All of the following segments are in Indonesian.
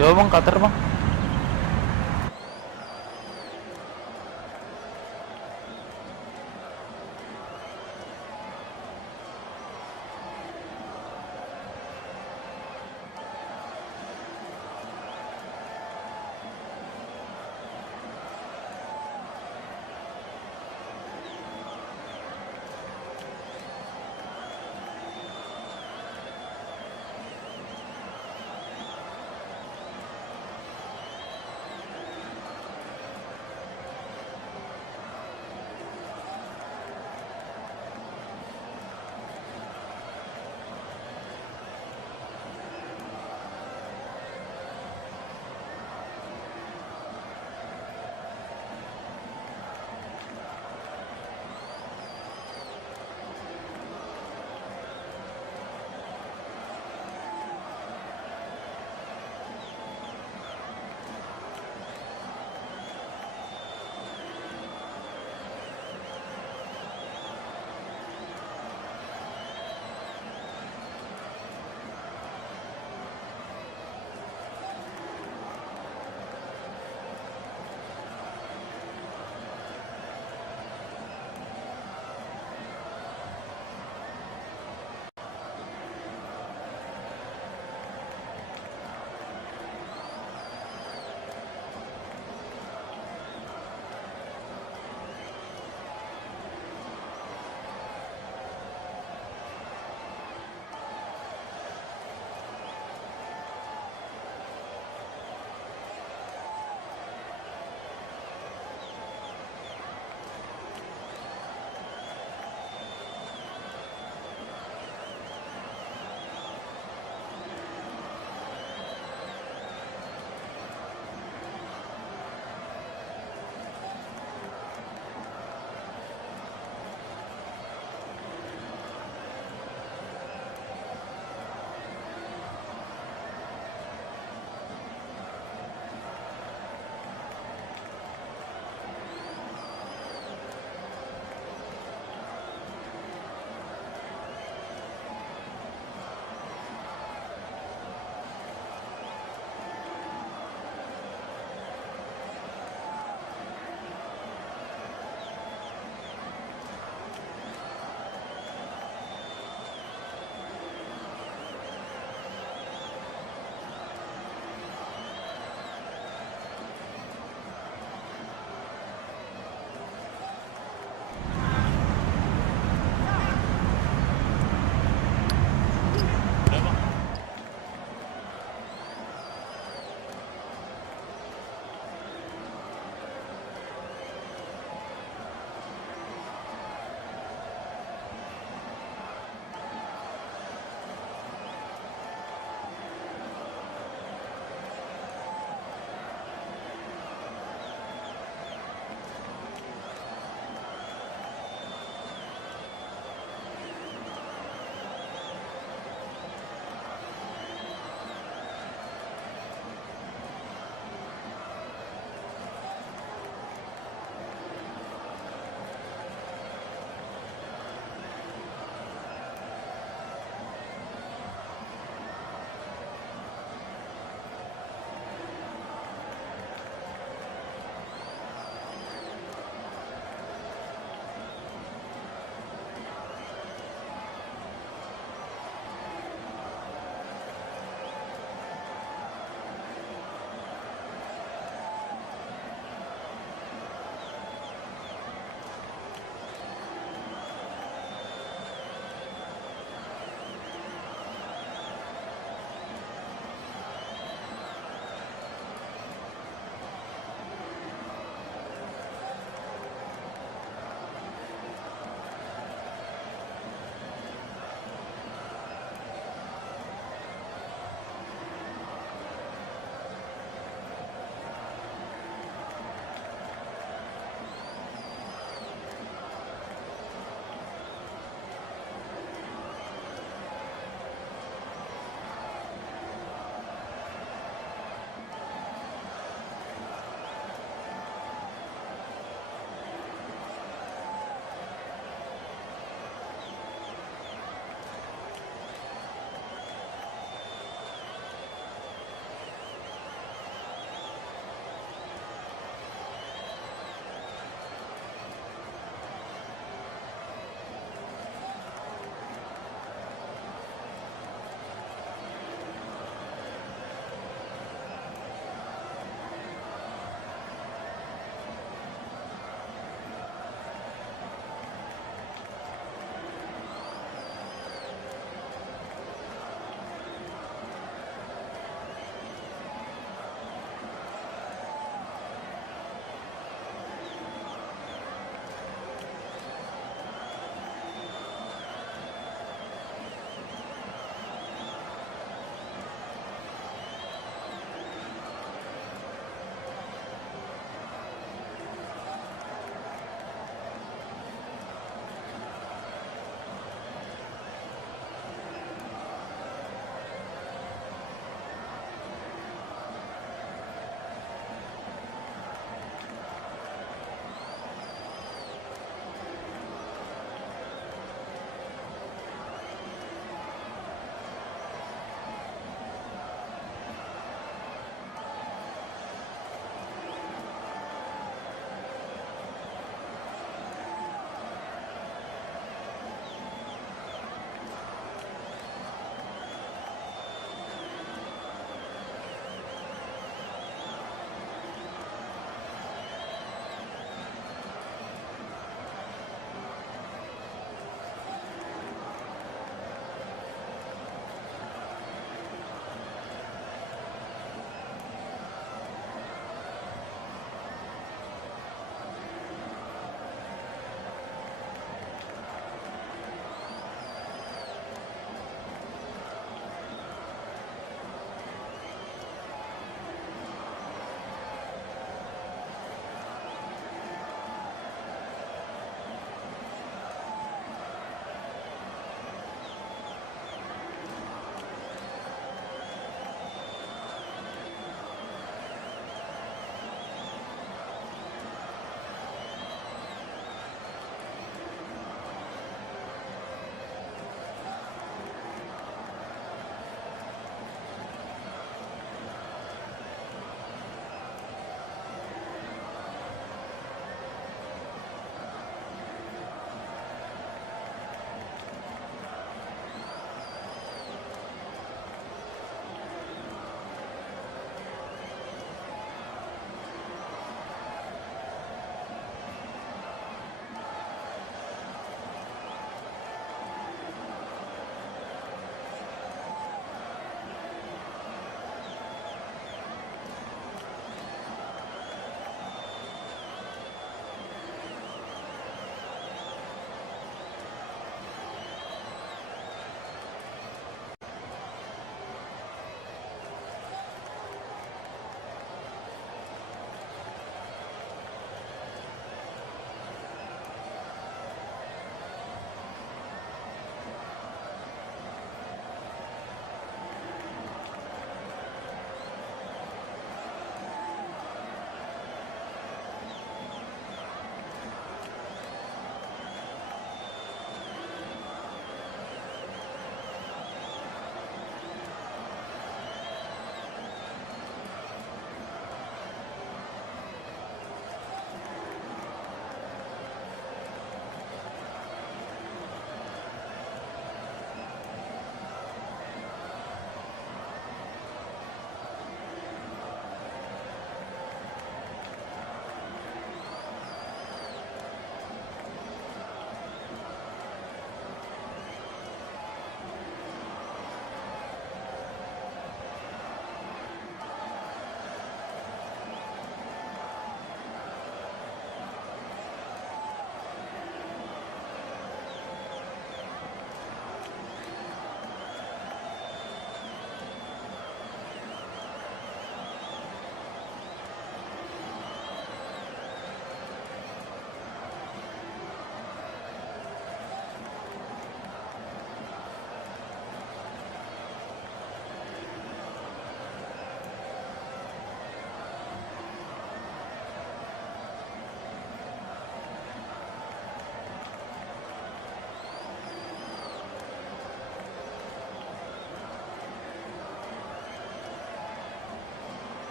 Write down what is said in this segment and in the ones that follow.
Coba bang, cutter bang.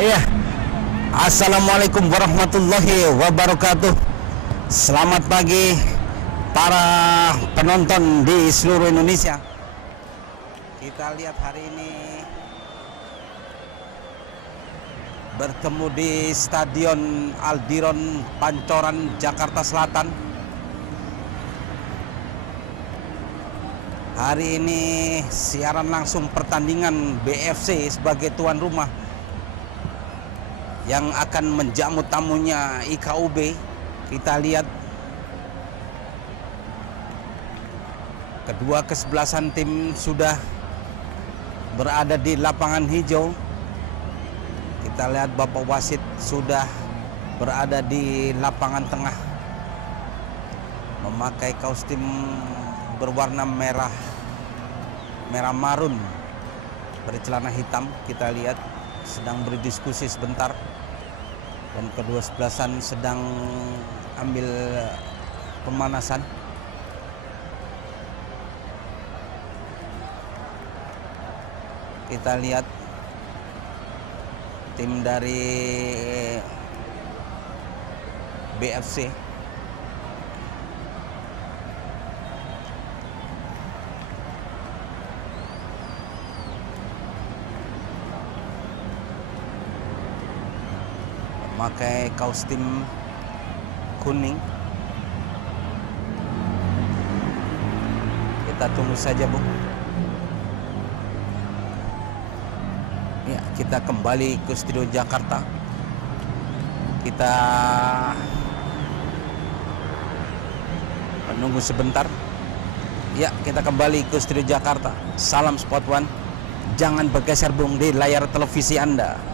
Iya. Assalamualaikum warahmatullahi wabarakatuh. Selamat pagi para penonton di seluruh Indonesia. Kita lihat hari ini bertemu di Stadion Aldiron Pancoran, Jakarta Selatan. Hari ini siaran langsung pertandingan BFC sebagai tuan rumah yang akan menjamu tamunya IKUB. Kita lihat kedua kesebelasan tim sudah berada di lapangan hijau. Kita lihat Bapak Wasit sudah berada di lapangan tengah memakai kaos tim berwarna merah marun bercelana hitam. Kita lihat sedang berdiskusi sebentar dan kedua sebelasan sedang ambil pemanasan. Kita lihat tim dari BFC memakai kaos tim kuning. Kita tunggu saja, Bu. Ya, kita kembali ke studio Jakarta. Kita menunggu sebentar. Ya, kita kembali ke studio Jakarta. Salam Sport One. Jangan bergeser, Bung, di layar televisi Anda.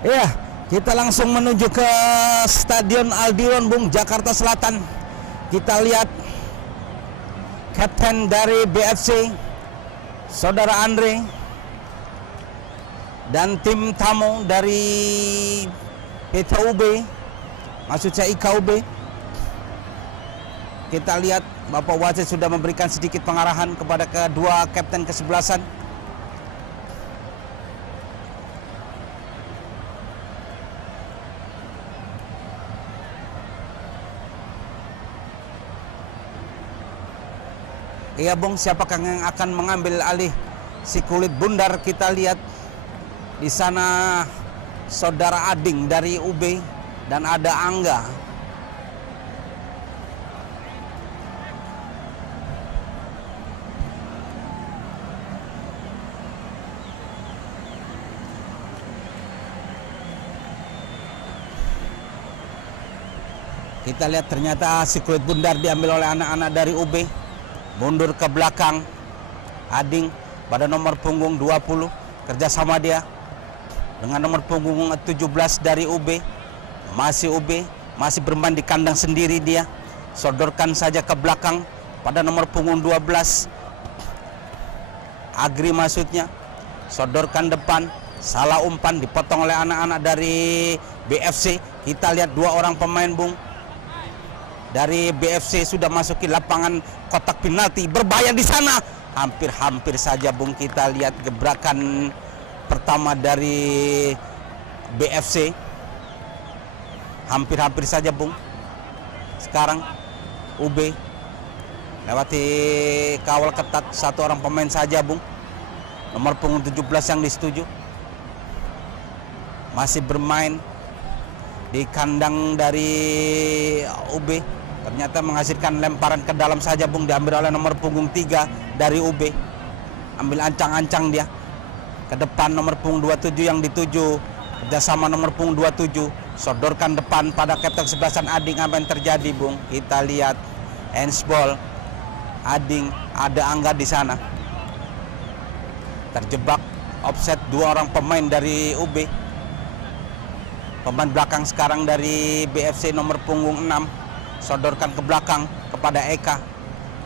Ya, kita langsung menuju ke Stadion Aldiron, Bung, Jakarta Selatan. Kita lihat kapten dari BFC, Saudara Andre, dan tim tamu dari PTUB, maksud saya IKUB. Kita lihat Bapak Wasit sudah memberikan sedikit pengarahan kepada kedua kapten kesebelasan. Iya, Bung, siapakah yang akan mengambil alih si kulit bundar? Kita lihat di sana Saudara Ading dari UB dan ada Angga. Kita lihat ternyata si kulit bundar diambil oleh anak-anak dari UB. Mundur ke belakang Ading pada nomor punggung 20, kerjasama dia dengan nomor punggung 17 dari UB. Masih UB, masih bermain di kandang sendiri dia. Sodorkan saja ke belakang pada nomor punggung 12, Agri maksudnya. Sodorkan depan, salah umpan, dipotong oleh anak-anak dari BFC. Kita lihat dua orang pemain, Bung, dari BFC sudah masuki lapangan kotak penalti. Berbahaya di sana. Hampir-hampir saja, Bung, kita lihat gebrakan pertama dari BFC. Hampir-hampir saja, Bung. Sekarang UB lewati kawal ketat, satu orang pemain saja, Bung. Nomor punggung 17 yang disetujui. masih bermain di kandang dari UB. Ternyata menghasilkan lemparan ke dalam saja Bung, diambil oleh nomor punggung 3 dari UB. Ambil ancang-ancang dia ke depan nomor punggung 27 yang dituju kerjasama nomor punggung 27, sodorkan depan pada kapten kesebelasan Ading. Apa yang terjadi Bung? Kita lihat handsball. Ading, ada Angga di sana terjebak offset dua orang pemain dari UB. Pemain belakang sekarang dari BFC nomor punggung 6, sodorkan ke belakang kepada Eka.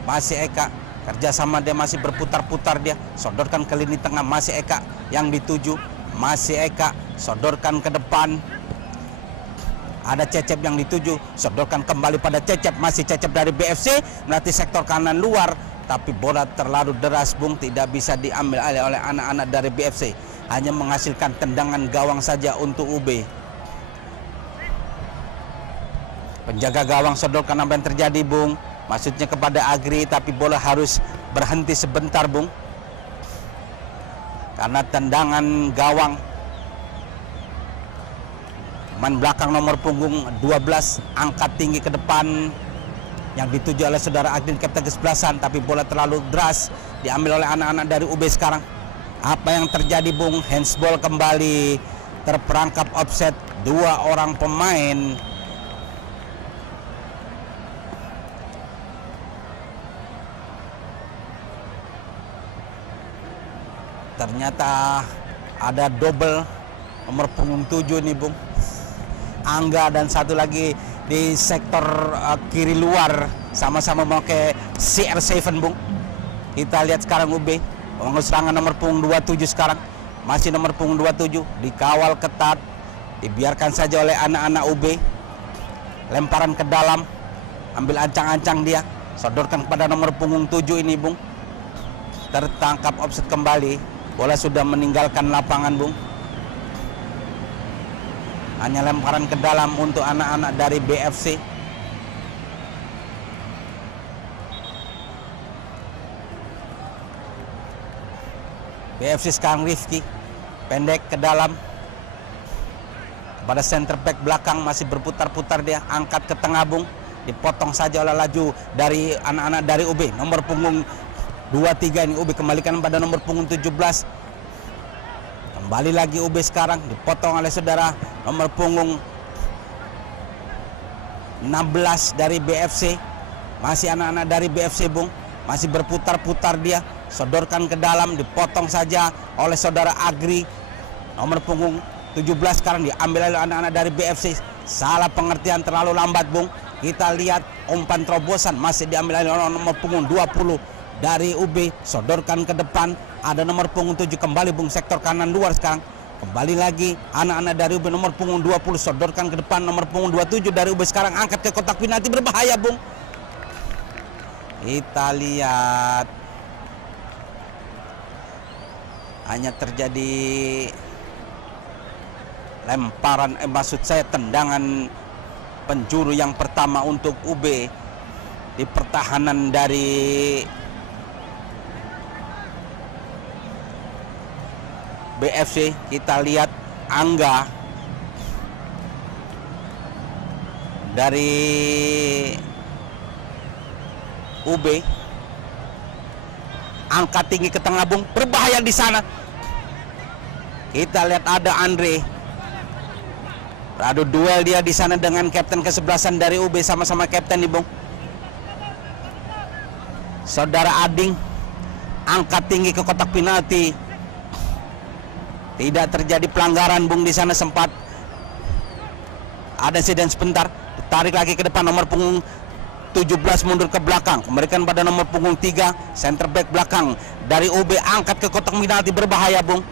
Masih Eka, kerjasama dia masih berputar-putar dia, sodorkan ke lini tengah. Masih Eka yang dituju, masih Eka, sodorkan ke depan. Ada Cecep yang dituju, sodorkan kembali pada Cecep. Masih Cecep dari BFC melatih sektor kanan luar, tapi bola terlalu deras Bung, tidak bisa diambil alih oleh anak-anak dari BFC. Hanya menghasilkan tendangan gawang saja untuk UB. Penjaga gawang sodorkan. Apa yang terjadi Bung? Maksudnya kepada Agri, tapi bola harus berhenti sebentar Bung, karena tendangan gawang. Pemain belakang nomor punggung 12 angkat tinggi ke depan yang dituju oleh saudara Agri, kapten kesebelasan, tapi bola terlalu deras diambil oleh anak-anak dari UB sekarang. Apa yang terjadi Bung? Handsball kembali, terperangkap offset dua orang pemain. Ternyata ada double nomor punggung 7 nih Bung, Angga, dan satu lagi di sektor kiri luar sama-sama memakai CR7 Bung. Kita lihat sekarang UB membangun serangan nomor punggung 27 sekarang. Masih nomor punggung 27 dikawal ketat, dibiarkan saja oleh anak-anak UB. Lemparan ke dalam, ambil ancang-ancang dia, sodorkan kepada nomor punggung 7 ini Bung. Tertangkap offset kembali, bola sudah meninggalkan lapangan Bung. Hanya lemparan ke dalam untuk anak-anak dari BFC. BFC sekarang Rifki, pendek ke dalam kepada center back belakang, masih berputar-putar dia, angkat ke tengah Bung, dipotong saja oleh laju dari anak-anak dari UB. Nomor punggung 23 ini UB kembalikan pada nomor punggung 17. Kembali lagi UB sekarang, dipotong oleh saudara nomor punggung 16 dari BFC. Masih anak-anak dari BFC Bung, masih berputar-putar dia, sodorkan ke dalam, dipotong saja oleh saudara Agri. Nomor punggung 17 sekarang diambil oleh anak-anak dari BFC. Salah pengertian, terlalu lambat Bung. Kita lihat umpan terobosan masih diambil oleh nomor punggung 20 dari UB, sodorkan ke depan. Ada nomor punggung 7 kembali Bung, sektor kanan luar sekarang. Kembali lagi anak-anak dari UB nomor punggung 20, sodorkan ke depan. Nomor punggung 27 dari UB sekarang angkat ke kotak penalti, berbahaya Bung. Kita lihat hanya terjadi lemparan, maksud saya tendangan penjuru yang pertama untuk UB di pertahanan dari BFC. Kita lihat Angga dari UB angkat tinggi ke tengah Bung, berbahaya di sana. Kita lihat ada Andre, adu duel dia di sana dengan kapten kesebelasan dari UB, sama-sama kapten nih Bung. Saudara Ading angkat tinggi ke kotak penalti. Tidak terjadi pelanggaran Bung di sana, sempat ada insiden sebentar. Ditarik lagi ke depan, nomor punggung 17 mundur ke belakang, kembalikan pada nomor punggung 3, center back belakang dari UB, angkat ke kotak penalti, berbahaya Bung.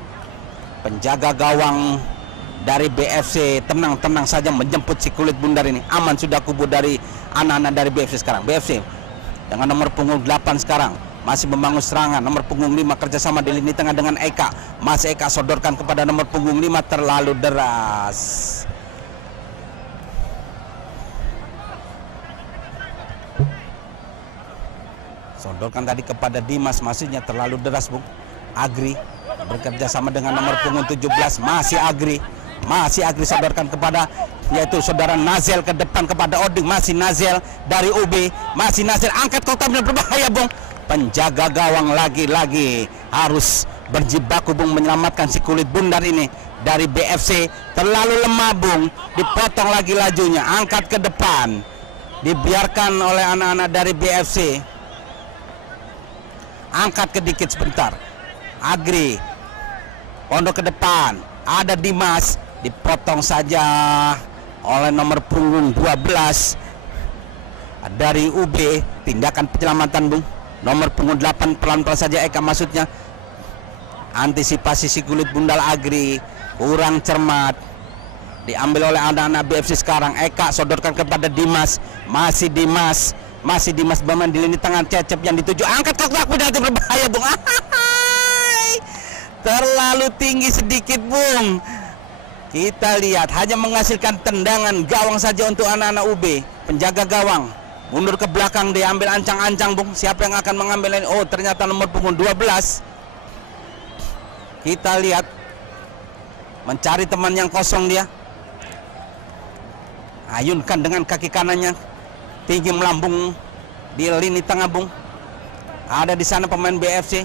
Penjaga gawang dari BFC tenang-tenang saja menjemput si kulit bundar ini. Aman sudah kubu dari anak-anak dari BFC sekarang. BFC dengan nomor punggung 8 sekarang masih membangun serangan. Nomor punggung 5 kerjasama di lini tengah dengan Eka. Masih Eka sodorkan kepada nomor punggung 5, terlalu deras. Sodorkan tadi kepada Dimas, maksudnya terlalu deras Bung. Agri bekerja sama dengan nomor punggung 17, masih Agri. Masih Agri sodorkan kepada yaitu saudara Nazel ke depan kepada Oding. Masih Nazel dari UB. Masih Nazel angkat kotak berbahaya Bung. Penjaga gawang lagi-lagi harus berjibaku Bung menyelamatkan si kulit bundar ini dari BFC. Terlalu lemah Bung. Dipotong lagi lajunya. Angkat ke depan. Dibiarkan oleh anak-anak dari BFC. Angkat ke dikit sebentar. Agri. Pondok ke depan. Ada Dimas. Dipotong saja oleh nomor punggung 12 dari UB. Tindakan penyelamatan Bung. Nomor punggung 8 pelan-pelan saja Eka maksudnya. Antisipasi si kulit bundal Agri kurang cermat. Diambil oleh anak-anak BFC sekarang. Eka sodorkan kepada Dimas. Masih Dimas bermain di lini tengah. Cecep yang dituju. Angkat kotak penalti berbahaya Bung. Terlalu tinggi sedikit Bung. Kita lihat hanya menghasilkan tendangan gawang saja untuk anak-anak UB. Penjaga gawang mundur ke belakang, diambil ancang-ancang Bung. Siapa yang akan mengambil ini? Oh, ternyata nomor punggung 12. Kita lihat mencari teman yang kosong dia. Ayunkan dengan kaki kanannya tinggi melambung di lini tengah Bung. Ada di sana pemain BFC.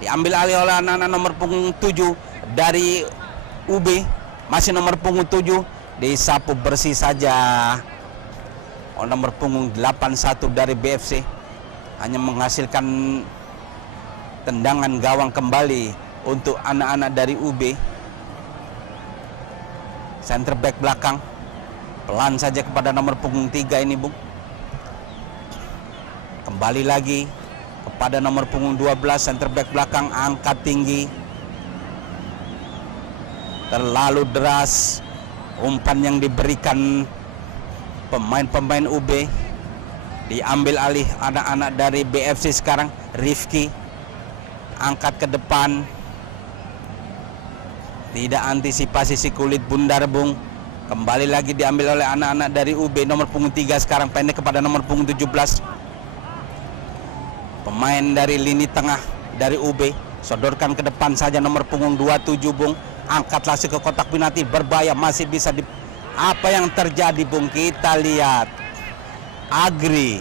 Diambil alih oleh anak-anak nomor punggung 7 dari UB. Masih nomor punggung 7 disapu bersih saja oleh nomor punggung 81 dari BFC. Hanya menghasilkan tendangan gawang kembali untuk anak-anak dari UB. Center back belakang pelan saja kepada nomor punggung 3 ini Bung. Kembali lagi kepada nomor punggung 12 center back belakang, angkat tinggi. Terlalu deras umpan yang diberikan pemain-pemain UB. Diambil alih anak-anak dari BFC sekarang. Rifki angkat ke depan. Tidak antisipasi si kulit bundar Bung. Kembali lagi diambil oleh anak-anak dari UB. Nomor punggung 3 sekarang pendek kepada nomor punggung 17. Pemain dari lini tengah dari UB. Sodorkan ke depan saja nomor punggung 27 Bung. Angkat langsung ke kotak penalti, berbahaya, masih bisa apa yang terjadi Bung? Kita lihat Agri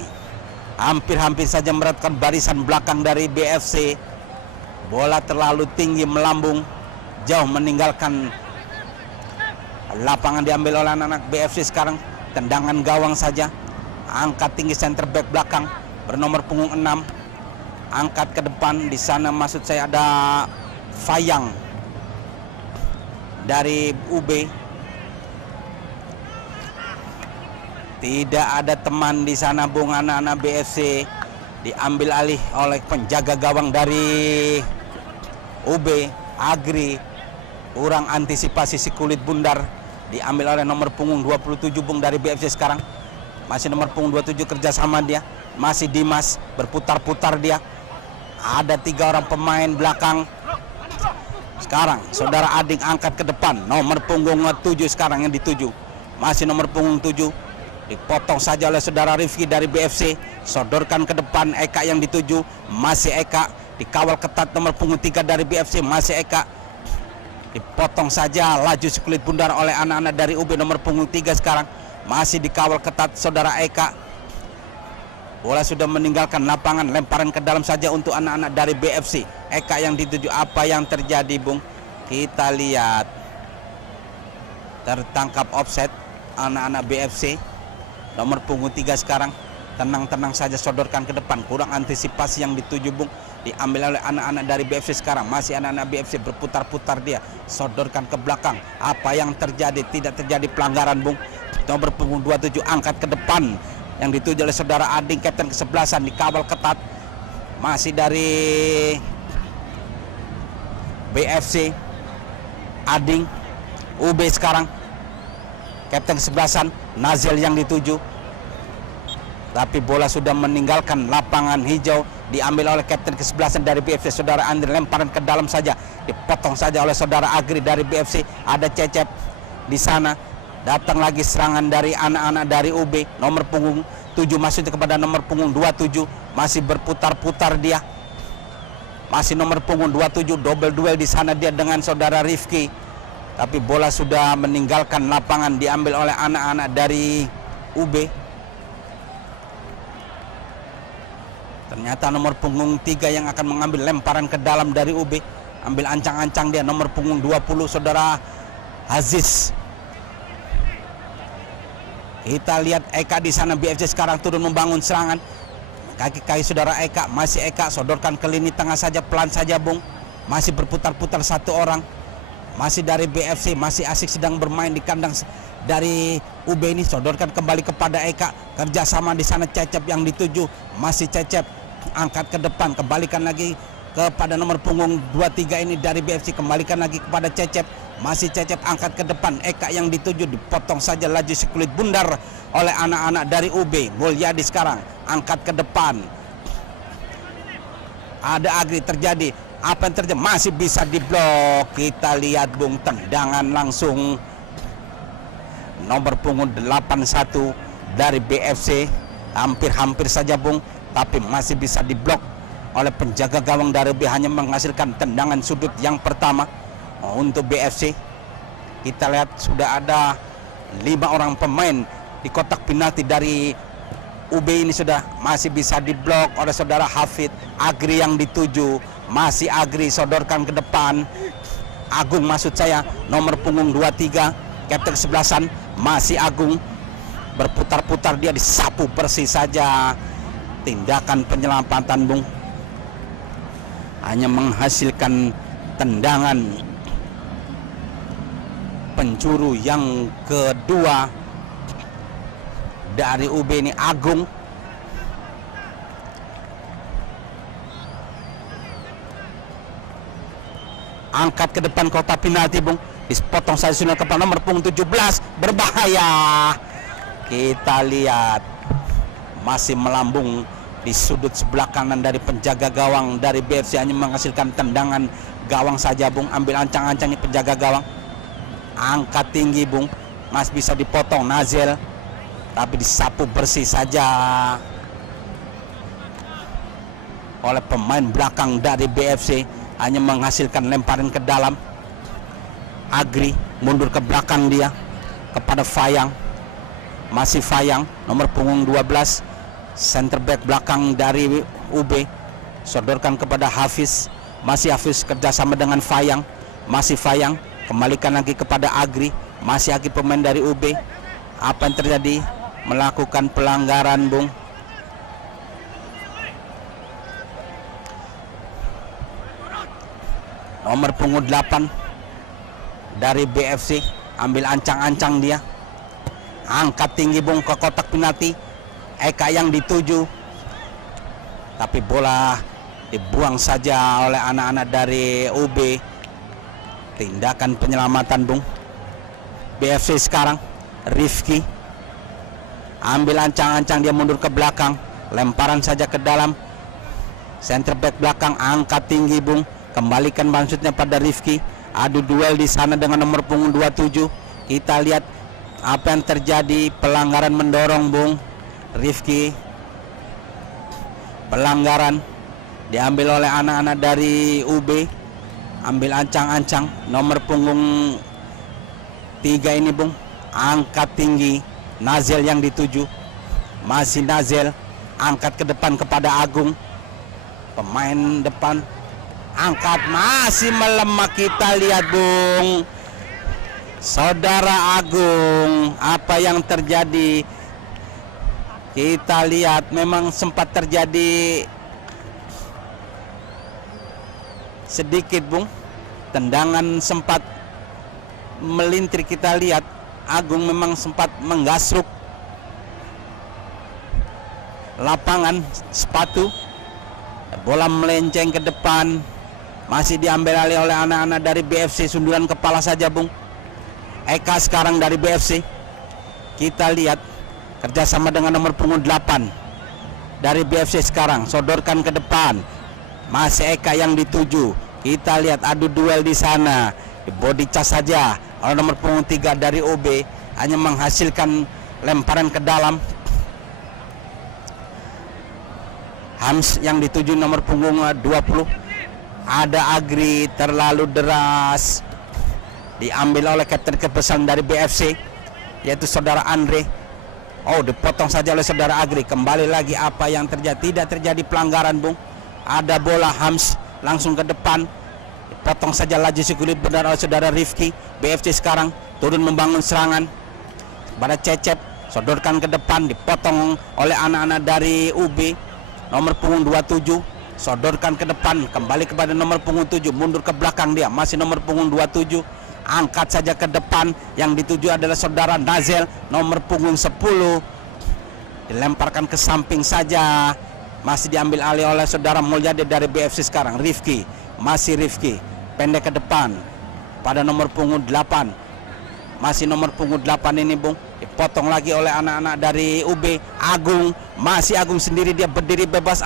hampir-hampir saja meratkan barisan belakang dari BFC. Bola terlalu tinggi melambung jauh meninggalkan lapangan. Diambil oleh anak-anak BFC sekarang. Tendangan gawang saja. Angkat tinggi center back belakang bernomor punggung 6. Angkat ke depan, di sana maksud saya ada Fayang dari UB. Tidak ada teman di sana Bung, anak-anak BFC. Diambil alih oleh penjaga gawang dari UB. Agri kurang antisipasi si kulit bundar. Diambil oleh nomor punggung 27 Bung dari BFC sekarang. Masih nomor punggung 27 kerjasama dia. Masih Dimas, berputar-putar dia. Ada 3 orang pemain belakang. Sekarang saudara Ading angkat ke depan. Nomor punggung 7 sekarang yang dituju. Masih nomor punggung 7. Dipotong saja oleh saudara Rifki dari BFC. Sodorkan ke depan, Eka yang dituju. Masih Eka. Dikawal ketat nomor punggung 3 dari BFC. Masih Eka. Dipotong saja laju si kulit bundar oleh anak-anak dari UB. Nomor punggung 3 sekarang. Masih dikawal ketat saudara Eka. Bola sudah meninggalkan lapangan, lemparan ke dalam saja untuk anak-anak dari BFC. Eka yang dituju, apa yang terjadi Bung? Kita lihat. Tertangkap offset anak-anak BFC. Nomor punggung 3 sekarang. Tenang-tenang saja sodorkan ke depan. Kurang antisipasi yang dituju Bung. Diambil oleh anak-anak dari BFC sekarang. Masih anak-anak BFC berputar-putar dia. Sodorkan ke belakang. Apa yang terjadi? Tidak terjadi pelanggaran Bung. Nomor punggung 27 angkat ke depan. Yang dituju oleh saudara Ading, kapten ke-11, dikawal ketat. Masih dari BFC. Ading. UB sekarang. Kapten ke-11, Nazel yang dituju. Tapi bola sudah meninggalkan lapangan hijau. Diambil oleh kapten ke-11 dari BFC, saudara Andri. Lemparan ke dalam saja. Dipotong saja oleh saudara Agri dari BFC. Ada Cecep di sana. Datang lagi serangan dari anak-anak dari UB. Nomor punggung 7 masuk kepada nomor punggung 27. Masih berputar-putar dia. Masih nomor punggung 27. Double duel di sana dia dengan saudara Rifki. tapi bola sudah meninggalkan lapangan, diambil oleh anak-anak dari UB. Ternyata nomor punggung 3 yang akan mengambil lemparan ke dalam dari UB. Ambil ancang-ancang dia, nomor punggung 20 saudara Aziz. Kita lihat Eka di sana, BFC sekarang turun membangun serangan. Kaki-kaki saudara Eka, masih Eka sodorkan ke lini tengah saja, pelan saja Bung. Masih berputar-putar satu orang. Masih dari BFC, masih asik sedang bermain di kandang dari UB ini, sodorkan kembali kepada Eka. Kerjasama di sana Cecep yang dituju, masih Cecep angkat ke depan, kembalikan lagi kepada nomor punggung 23 ini dari BFC, kembalikan lagi kepada Cecep, masih Cecep angkat ke depan. Eka yang dituju, dipotong saja laju si kulit bundar oleh anak-anak dari UB. Mulyadi sekarang angkat ke depan, ada Agri terjadi. Apa yang terjadi? Masih bisa diblok. Kita lihat Bung, tendangan langsung nomor punggung 81 dari BFC. Hampir-hampir saja Bung, tapi masih bisa diblok oleh penjaga gawang dari B, hanya menghasilkan tendangan sudut yang pertama untuk BFC. Kita lihat sudah ada 5 orang pemain di kotak penalti dari UB ini, sudah masih bisa diblok oleh saudara Hafid. Agri yang dituju, masih Agri sodorkan ke depan. Agung maksud saya, nomor punggung 23, kapten kesebelasan, masih Agung. Berputar-putar dia, disapu bersih saja. Tindakan penyelamatan Bung, hanya menghasilkan tendangan penjuru yang kedua dari UB ini. Agung angkat ke depan kotak penalti Bung, dipotong saja sudah kepada nomor punggung 17, berbahaya. Kita lihat masih melambung di sudut sebelah kanan dari penjaga gawang dari BFC, hanya menghasilkan tendangan gawang saja Bung. Ambil ancang-ancangnya penjaga gawang, angkat tinggi Bung, masih bisa dipotong Nazel, tapi disapu bersih saja oleh pemain belakang dari BFC, hanya menghasilkan lemparan ke dalam. Agri mundur ke belakang dia kepada Fayang, masih Fayang nomor punggung 12, center back belakang dari UB, sodorkan kepada Hafiz, masih Hafiz kerjasama dengan Fayang, masih Fayang kembalikan lagi kepada Agri, masih Agri pemain dari UB. Apa yang terjadi? Melakukan pelanggaran Bung. Nomor punggung 8 dari BFC ambil ancang-ancang dia, angkat tinggi Bung ke kotak penalti. Eka yang dituju, tapi bola dibuang saja oleh anak-anak dari UB. Tindakan penyelamatan Bung. BFC sekarang Rifki ambil ancang-ancang, dia mundur ke belakang, lemparan saja ke dalam. Center back belakang angkat tinggi Bung, kembalikan maksudnya pada Rifki. Adu duel di sana dengan nomor punggung 27. Kita lihat apa yang terjadi. Pelanggaran mendorong Bung. Rifki pelanggaran diambil oleh anak-anak dari UB. Ambil ancang-ancang, nomor punggung 3 ini Bung, angkat tinggi. Nazel yang dituju, masih Nazel angkat ke depan kepada Agung, pemain depan angkat, masih melemah. Kita lihat Bung, saudara Agung, apa yang terjadi? Kita lihat memang sempat terjadi sedikit Bung, tendangan sempat melintir. Kita lihat Agung memang sempat menggasruk lapangan sepatu, bola melenceng ke depan, masih diambil alih oleh anak-anak dari BFC. Sundulan kepala saja Bung. Eka sekarang dari BFC, kita lihat kerjasama dengan nomor punggung 8 dari BFC sekarang, sodorkan ke depan, masih Eka yang dituju. Kita lihat adu duel di sana, di body charge saja oleh nomor punggung 3 dari OB, hanya menghasilkan lemparan ke dalam. Hams yang dituju nomor punggung 20. Ada Agri terlalu deras. diambil oleh kapten kepesan dari BFC, yaitu saudara Andre. Oh, dipotong saja oleh saudara Agri. Kembali lagi apa yang terjadi? Tidak terjadi pelanggaran, Bung. Ada bola, Hams langsung ke depan. Potong saja laju si kulit benar oleh saudara Rifki. BFC sekarang turun membangun serangan pada Cecep, sodorkan ke depan, dipotong oleh anak-anak dari UB. Nomor punggung 27 sodorkan ke depan, kembali kepada nomor punggung 7, mundur ke belakang dia, masih nomor punggung 27, angkat saja ke depan. Yang dituju adalah saudara Nazel, nomor punggung 10, dilemparkan ke samping saja, masih diambil alih oleh saudara Mulyade dari BFC sekarang. Rifki, masih Rifki, pendek ke depan pada nomor punggung 8, masih nomor punggung 8 ini, Bung, dipotong lagi oleh anak-anak dari UB. Agung, masih Agung sendiri, dia berdiri bebas.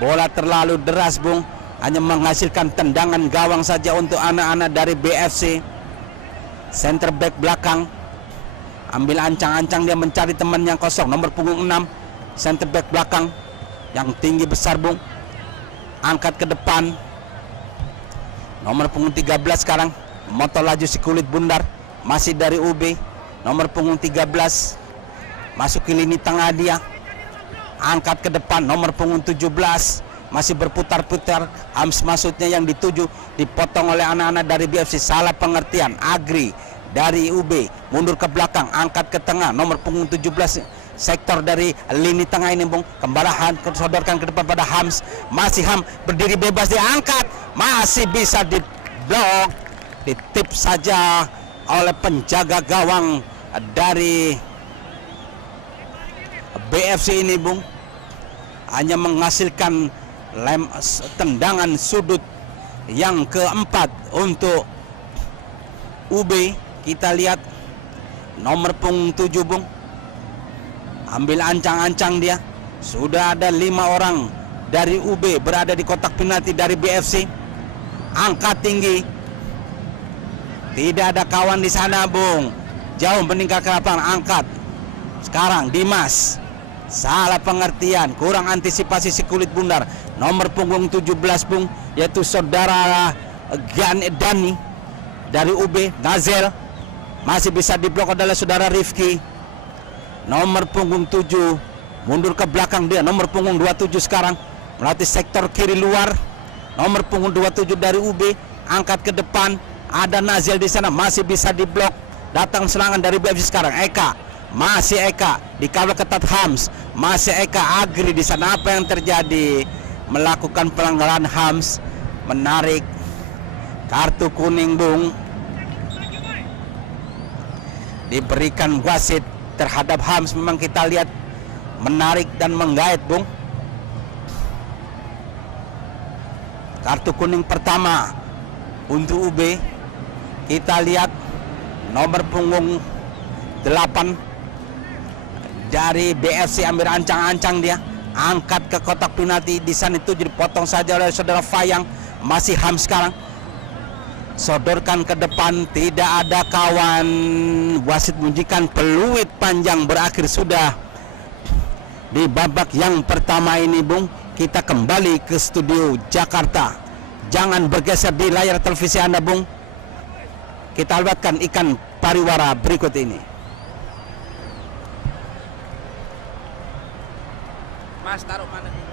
Bola terlalu deras, Bung, hanya menghasilkan tendangan gawang saja untuk anak-anak dari BFC. Center back belakang ambil ancang-ancang, dia mencari teman yang kosong, nomor punggung 6, center back belakang yang tinggi besar, Bung, angkat ke depan, nomor punggung 13 sekarang motor laju si kulit bundar, masih dari UB, nomor punggung 13, masuk ke lini tengah dia, angkat ke depan, nomor punggung 17, masih berputar-putar. Hams maksudnya yang dituju, dipotong oleh anak-anak dari BFC. Salah pengertian. Agri dari UB mundur ke belakang, angkat ke tengah, nomor punggung 17, sektor dari lini tengah ini, Bung, kembali sodorkan ke depan pada Hams. Masih Ham berdiri bebas, diangkat, masih bisa diblok, ditip saja oleh penjaga gawang dari BFC ini, Bung. Hanya menghasilkan tendangan sudut yang keempat untuk UB. Kita lihat nomor punggung 7, Bung, ambil ancang-ancang dia. Sudah ada 5 orang dari UB berada di kotak penalti dari BFC. Angkat tinggi, tidak ada kawan di sana, Bung, jauh meninggalkan lapangan. Angkat sekarang Dimas, salah pengertian, kurang antisipasi si kulit bundar, nomor punggung 17, Bung, yaitu saudara Dani dari UB. Nazel masih bisa diblok adalah saudara Rifki, nomor punggung 7, mundur ke belakang dia, nomor punggung 27 sekarang melatih sektor kiri luar, nomor punggung 27 dari UB, angkat ke depan, ada Nazel di sana, masih bisa diblok. Datang serangan dari BFC sekarang. Eka, masih Eka, dikawal ketat Hams, masih Eka. Agri di sana, apa yang terjadi? Melakukan pelanggaran Hams, menarik kartu kuning, Bung, diberikan wasit terhadap Hams. Memang kita lihat menarik dan menggait, Bung. Kartu kuning pertama untuk UB. Kita lihat nomor punggung 8 dari BFC ambil ancang-ancang dia, angkat ke kotak penalti. Di sana itu dipotong saja oleh saudara Fayang. Masih Hams sekarang, sodorkan ke depan, tidak ada kawan. Wasit menunjukkan peluit panjang. Berakhir sudah di babak yang pertama ini, Bung. Kita kembali ke studio Jakarta. Jangan bergeser di layar televisi Anda, Bung. Kita lihatkan ikan pariwara berikut ini. Mas, taruh mana? Ini.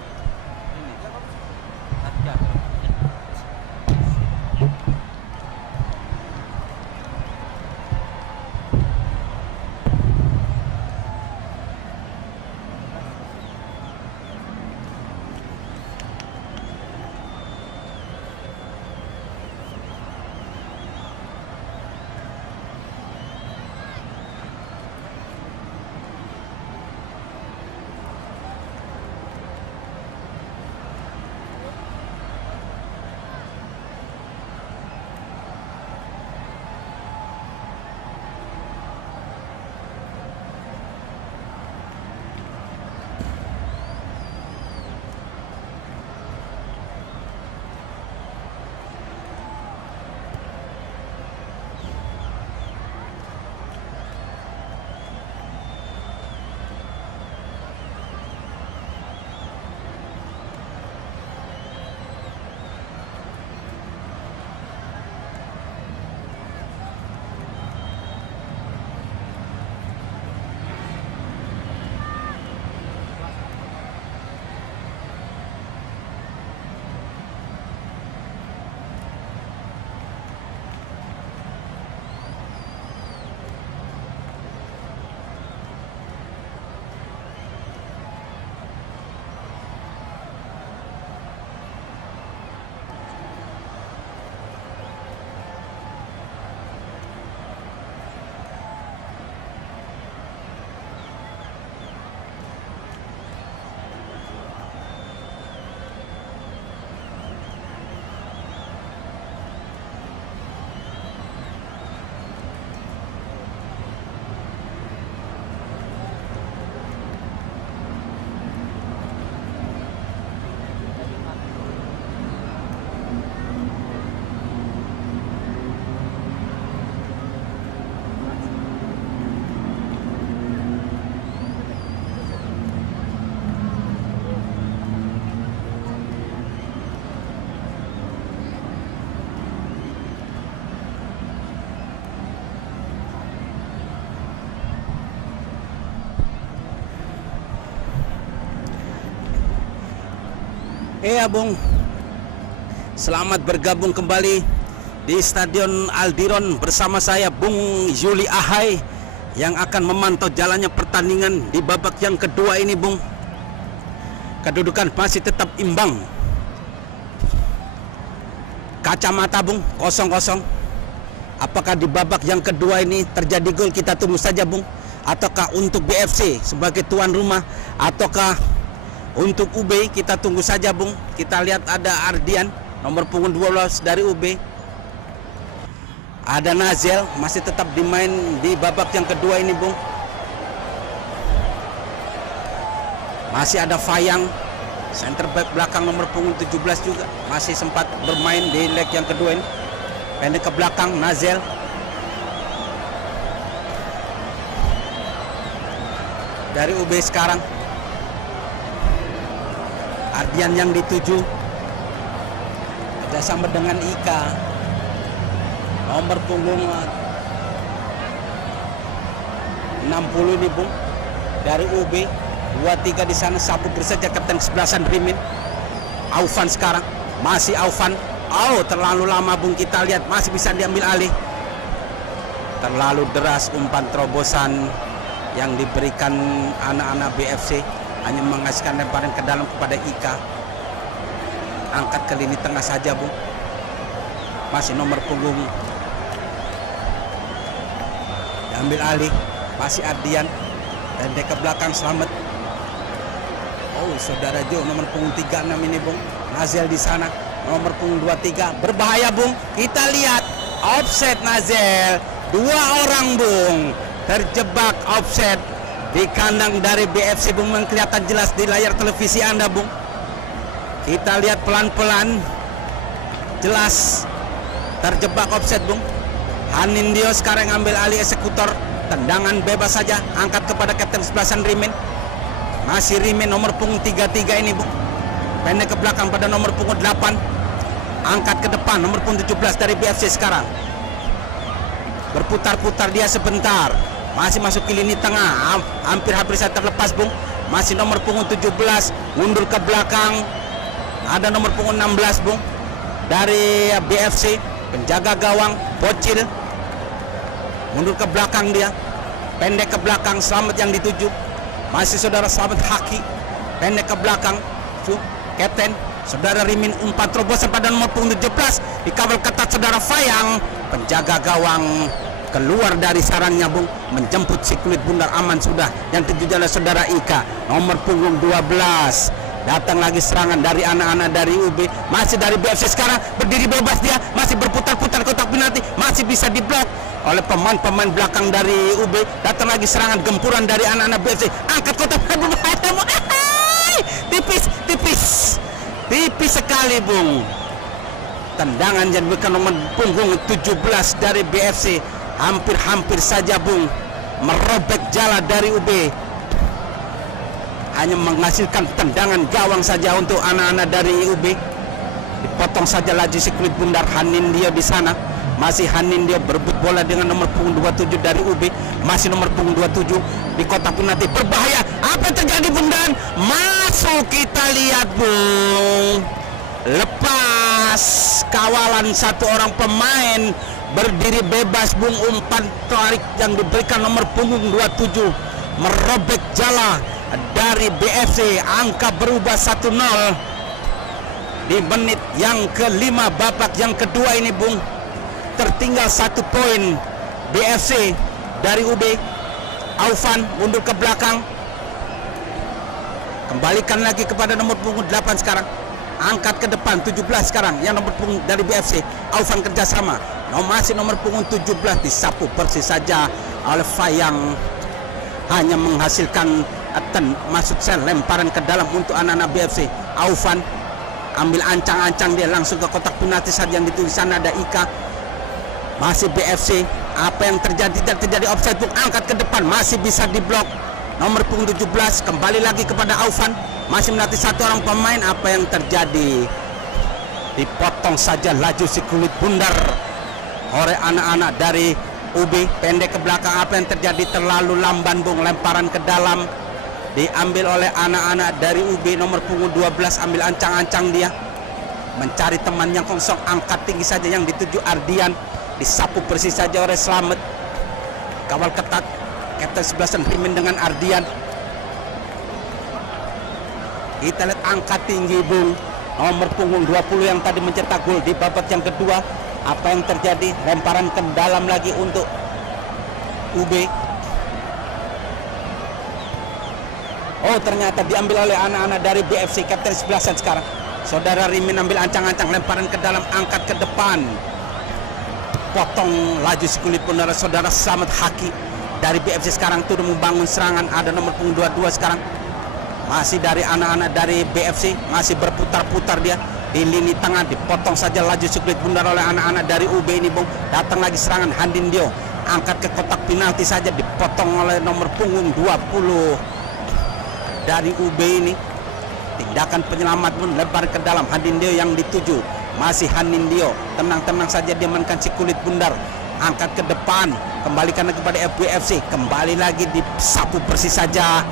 Iya Bung, selamat bergabung kembali di Stadion Aldiron bersama saya Bung Yuli Ahai yang akan memantau jalannya pertandingan di babak yang kedua ini Bung. Kedudukan masih tetap imbang. Kacamata Bung, 0-0. Apakah di babak yang kedua ini terjadi gol? Kita tunggu saja Bung. Ataukah untuk BFC sebagai tuan rumah, ataukah untuk UB? Kita tunggu saja Bung. Kita lihat ada Ardian nomor punggung 12 dari UB. Ada Nazel masih tetap dimain di babak yang kedua ini Bung. Masih ada Fayang, center back belakang nomor punggung 17 juga masih sempat bermain di leg yang kedua ini. Pendek ke belakang Nazel. Dari UB sekarang Ardian yang dituju, kerjasama dengan Ika, nomor punggung 60 ini Bung dari UB. 23 di sana, sapu bersaja kapten 11-an Rimin. Aufan sekarang, masih Aufan. Oh, terlalu lama Bung, kita lihat masih bisa diambil alih. Terlalu deras umpan terobosan yang diberikan anak-anak BFC, hanya menghasilkan lemparan ke dalam kepada Ika. Angkat ke lini tengah saja Bung. Masih nomor punggung diambil alih, masih Ardian. Dan ke belakang Slamet. Oh, saudara Jo nomor punggung 36 ini Bung. Nazel di sana nomor punggung 23. Berbahaya Bung. Kita lihat offset Nazel. 2 orang Bung terjebak offset di kandang dari BFC Bung, kelihatan jelas di layar televisi Anda Bung. Kita lihat pelan-pelan jelas terjebak offset Bung. Hanindio sekarang ambil alih eksekutor, tendangan bebas saja, angkat kepada kapten 11-an Rimin. Masih Rimin nomor punggung 33 ini Bung. Pendek ke belakang pada nomor punggung 8. Angkat ke depan nomor punggung 17 dari BFC sekarang. Berputar-putar dia sebentar. Masih masuk ke lini tengah, hampir saya terlepas Bung. Masih nomor punggung 17, mundur ke belakang. Ada nomor punggung 16 Bung dari BFC, penjaga gawang Bocil. Mundur ke belakang dia, pendek ke belakang, Slamet yang dituju. Masih saudara Slamet Haki, pendek ke belakang, kapten saudara Rimin, umpan terobosan pada nomor punggung 17, dikawal ketat saudara Fayang. Penjaga gawang keluar dari sarangnya Bung, menjemput si kulit bundar aman sudah. Yang tujuh adalah saudara Ika nomor punggung 12. Datang lagi serangan dari anak-anak dari UB. Masih dari BFC sekarang, berdiri bebas dia, masih berputar-putar kotak penalti, masih bisa diblok oleh pemain-pemain belakang dari UB. Datang lagi serangan gempuran dari anak-anak BFC, angkat kotak berbahaya. Tipis sekali Bung. Tendangan yang diberikan nomor punggung 17 dari BFC hampir saja Bung merobek jala dari UB. Hanya menghasilkan tendangan gawang saja untuk anak-anak dari UB. Dipotong saja laju si kulit bundar Hanindio di sana. Masih Hanindio berebut bola dengan nomor punggung 27 dari UB. Masih nomor punggung 27 di kotak penalti, berbahaya. Apa yang terjadi Bung? Dan masuk, kita lihat Bung. Lepas kawalan satu orang pemain, berdiri bebas Bung, umpan tarik yang diberikan nomor punggung 27 merobek jala dari BFC. Angka berubah 1-0 di menit yang kelima babak yang kedua ini Bung. Tertinggal 1 poin BFC dari UB. Aufan mundur ke belakang, kembalikan lagi kepada nomor punggung 8 sekarang. Angkat ke depan 17 sekarang yang nomor punggung dari BFC. Aufan kerjasama, masih nomor punggung 17 disapu persis saja oleh Fayang. Hanya menghasilkan masuk sel lemparan ke dalam untuk anak-anak BFC. Aufan ambil ancang-ancang dia langsung ke kotak penalti saat yang ditulis sana ada Ika. Masih BFC, apa yang terjadi? Tidak terjadi offside Bung. Angkat ke depan, masih bisa diblok nomor punggung 17. Kembali lagi kepada Aufan, masih melatih satu orang pemain. Apa yang terjadi? Dipotong saja laju si kulit bundar oleh anak-anak dari UB. Pendek ke belakang, apa yang terjadi? Terlalu lamban Bung, lemparan ke dalam diambil oleh anak-anak dari UB. Nomor punggung 12 ambil ancang-ancang dia, mencari teman yang kosong, angkat tinggi saja yang dituju Ardian, disapu bersih saja oleh Slamet. Kawal ketat Kapten 11 Rimin dengan Ardian. Kita lihat angkat tinggi Bung, nomor punggung 20 yang tadi mencetak gol di babak yang kedua. Apa yang terjadi? Lemparan ke dalam lagi untuk UB. Oh, ternyata diambil oleh anak-anak dari BFC. Kapten 11 sekarang Saudara Rimin ambil ancang-ancang, lemparan ke dalam, angkat ke depan, potong laju si kulit pun saudara Slamet Haki dari BFC. Sekarang turun membangun serangan. Ada nomor punggung 22 sekarang, masih dari anak-anak dari BFC, masih berputar-putar dia di lini tengah, dipotong saja laju si kulit bundar oleh anak-anak dari UB ini Bung. Datang lagi serangan Handindio, angkat ke kotak penalti saja, dipotong oleh nomor punggung 20 dari UB ini. Tindakan penyelamat pun lebar ke dalam, Handindio yang dituju, masih Handindio, tenang-tenang saja dia menekan si kulit bundar, angkat ke depan, kembalikan kepada FBFC, kembali lagi disapu bersih saja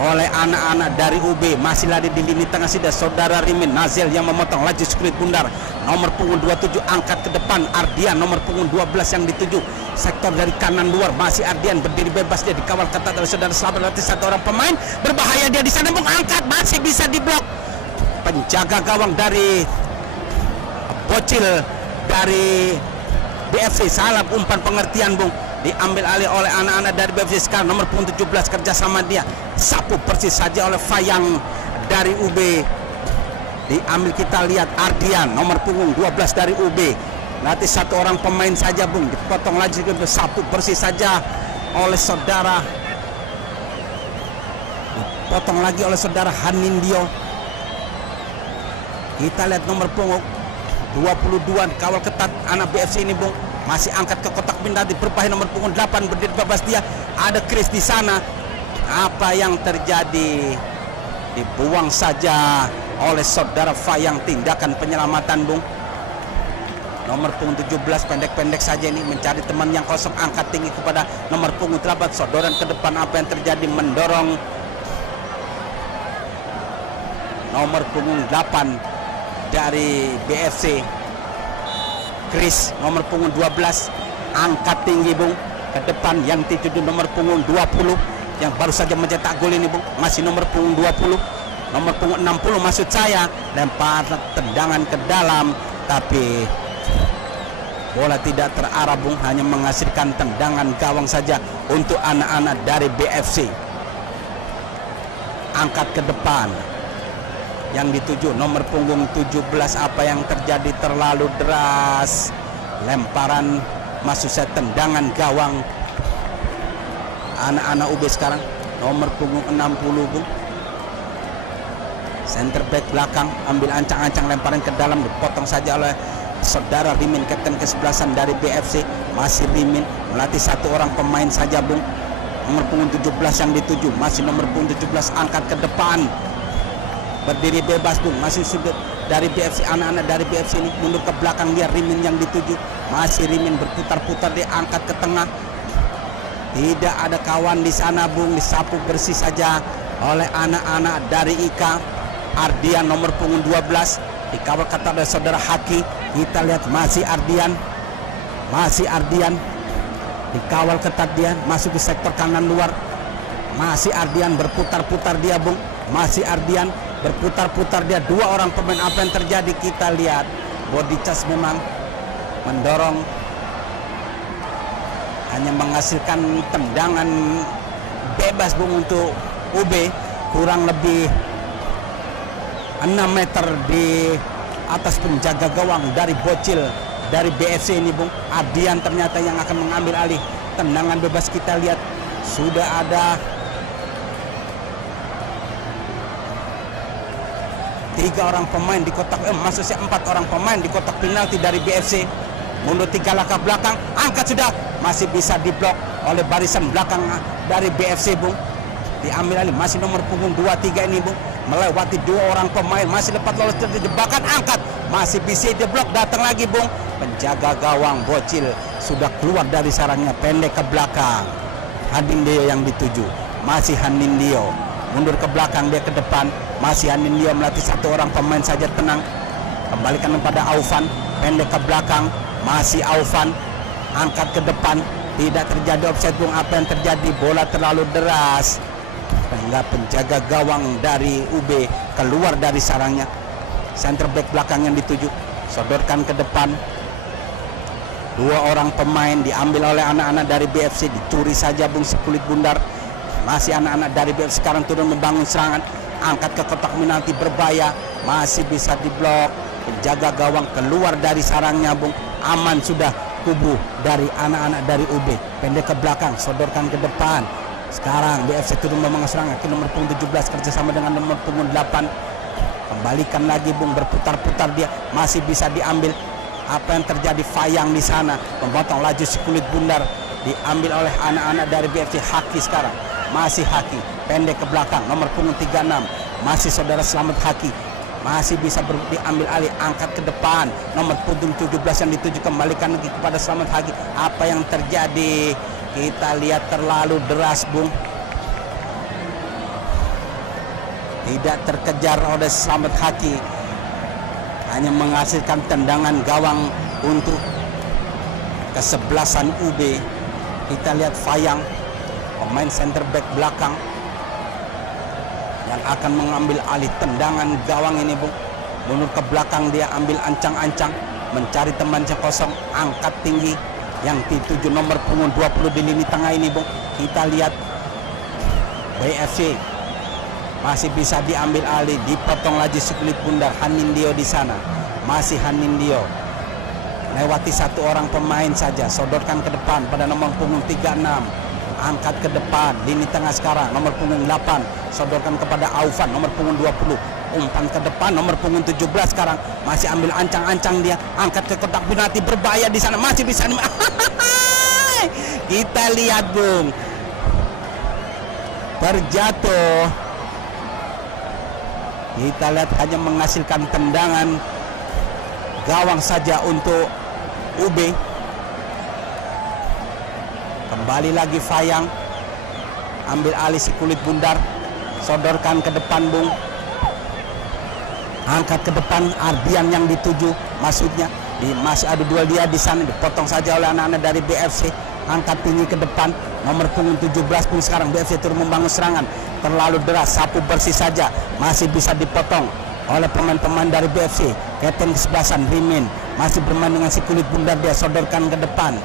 oleh anak-anak dari UB. Masih lari di lini tengah sudah saudara Rimin. Nazel yang memotong laju si kulit bundar, nomor punggung 27 angkat ke depan, Ardian nomor punggung 12 yang dituju sektor dari kanan luar, masih Ardian berdiri bebas, dia dikawal ketat oleh saudara Slamet. Berarti satu orang pemain berbahaya dia di sana Bung, angkat masih bisa diblok penjaga gawang dari Bocil dari BFC. Salah umpan pengertian Bung, diambil alih oleh anak-anak dari BFC. Sekarang nomor punggung 17 kerjasama dia, sapu persis saja oleh Fayang dari UB. Diambil, kita lihat Ardian nomor punggung 12 dari UB. Nanti satu orang pemain saja Bung, dipotong lagi, sapu bersih saja oleh saudara, dipotong lagi oleh saudara Hanindio. Kita lihat nomor punggung 22 kawal ketat anak BFC ini Bung, masih angkat ke kotak penalti, berbahaya nomor punggung 8 berdiri bebas dia, ada Chris di sana. Apa yang terjadi? Dibuang saja oleh saudara Fayang, tindakan penyelamatan Bung. Nomor punggung 17 pendek-pendek saja ini mencari teman yang kosong, angkat tinggi kepada nomor punggung 8, sodoran ke depan. Apa yang terjadi? Mendorong nomor punggung 8 dari BFC, Chris nomor punggung 12, angkat tinggi Bung ke depan, yang dituju nomor punggung 20 yang baru saja mencetak gol ini Bung, masih nomor punggung 20, nomor punggung 60 maksud saya, lempar tendangan ke dalam tapi bola tidak terarah Bung, hanya menghasilkan tendangan gawang saja untuk anak-anak dari BFC. Angkat ke depan, yang dituju nomor punggung 17. Apa yang terjadi? Terlalu deras, lemparan maksud saya tendangan gawang anak-anak UB. Sekarang nomor punggung 60 Bung, center back belakang, ambil ancang-ancang, lemparan ke dalam, dipotong saja oleh saudara Rimin, kapten ke-11 dari BFC. Masih Rimin melatih satu orang pemain saja Bung, nomor punggung 17 yang dituju, masih nomor punggung 17, angkat ke depan, berdiri bebas Bung, masih sudut dari BFC. Anak-anak dari BFC ini mundur ke belakang, dia Rimin yang dituju, masih Rimin berputar-putar, dia angkat ke tengah, tidak ada kawan di sana Bung, disapu bersih saja oleh anak-anak dari IKA. Ardian nomor punggung 12 dikawal ketat oleh saudara Haki. Kita lihat masih Ardian, dikawal ketat, dia masuk ke sektor kanan luar, masih Ardian berputar-putar dia Bung, masih Ardian berputar-putar dia, dua orang pemain. Apa yang terjadi? Kita lihat body charge memang mendorong, hanya menghasilkan tendangan bebas Bung untuk UB, kurang lebih 6 meter di atas penjaga gawang dari Bocil dari BFC ini Bung. Ardian ternyata yang akan mengambil alih tendangan bebas. Kita lihat sudah ada 3 orang pemain di kotak, maksudnya 4 orang pemain di kotak penalti dari BFC. Mundur 3 langkah belakang, angkat sudah, masih bisa diblok oleh barisan belakang dari BFC Bung. Diambil alih, masih nomor punggung 23 ini Bung, melewati 2 orang pemain, masih lepas lolos dari jebakan, angkat, masih bisa diblok. Datang lagi Bung, penjaga gawang Bocil sudah keluar dari sarangnya, pendek ke belakang. Hanindio yang dituju, masih Hanindio, mundur ke belakang, dia ke depan. Masih Anindyo melatih satu orang pemain saja, tenang. Kembalikan kepada Aufan, pendek ke belakang. Masih Aufan, angkat ke depan. Tidak terjadi offside bung. Apa yang terjadi? Bola terlalu deras sehingga penjaga gawang dari UB keluar dari sarangnya. Center back belakang yang dituju, sodorkan ke depan. Dua orang pemain diambil oleh anak-anak dari BFC, dicuri saja bung si kulit bundar. Masih anak-anak dari BFC sekarang turun membangun serangan, angkat ke kotak penalti berbahaya, masih bisa diblok. Penjaga gawang keluar dari sarangnya bung. Aman sudah kubu dari anak-anak dari UB. Pendek ke belakang, sodorkan ke depan. Sekarang BFC turun membangun serangan ke nomor punggung 17 kerjasama dengan nomor punggung 8. Kembalikan lagi bung, berputar-putar dia, masih bisa diambil. Apa yang terjadi? Fayang di sana memotong laju si kulit bundar, diambil oleh anak-anak dari BFC. Haki sekarang, masih Haki, pendek ke belakang, nomor punggung 36, masih saudara Selamat Haki, masih bisa diambil alih, angkat ke depan, nomor punggung 17 yang dituju, kembalikan lagi kepada Selamat Haki. Apa yang terjadi? Kita lihat terlalu deras bung, tidak terkejar oleh Selamat Haki, hanya menghasilkan tendangan gawang untuk kesebelasan UB. Kita lihat Fayang, pemain center back belakang, yang akan mengambil alih tendangan gawang ini bung. Mundur ke belakang, dia ambil ancang-ancang, mencari temannya kosong, angkat tinggi, yang dituju nomor punggung 20 di lini tengah ini bung. Kita lihat BFC masih bisa diambil alih, dipotong lagi si kulit bundar. Hanindyo di sana, masih Hanindyo lewati satu orang pemain saja, sodorkan ke depan pada nomor punggung 36, angkat ke depan, lini tengah sekarang nomor punggung 8, sodorkan kepada Aufan nomor punggung 20, umpan ke depan nomor punggung 17 sekarang, masih ambil ancang-ancang dia, angkat ke kotak penalti berbahaya di sana, masih bisa kita lihat bung, terjatuh. Kita lihat hanya menghasilkan tendangan gawang saja untuk UB. Kembali lagi Fayang, ambil alih si kulit bundar, sodorkan ke depan bung, angkat ke depan. Ardian yang dituju, maksudnya masih adu duel dia di sana, dipotong saja oleh anak-anak dari BFC. Angkat tinggi ke depan, nomor punggung 17 pun sekarang BFC turun membangun serangan, terlalu deras, sapu bersih saja, masih bisa dipotong oleh pemain-pemain dari BFC. Kapten kesebelasan Rimin masih bermain dengan si kulit bundar, dia sodorkan ke depan,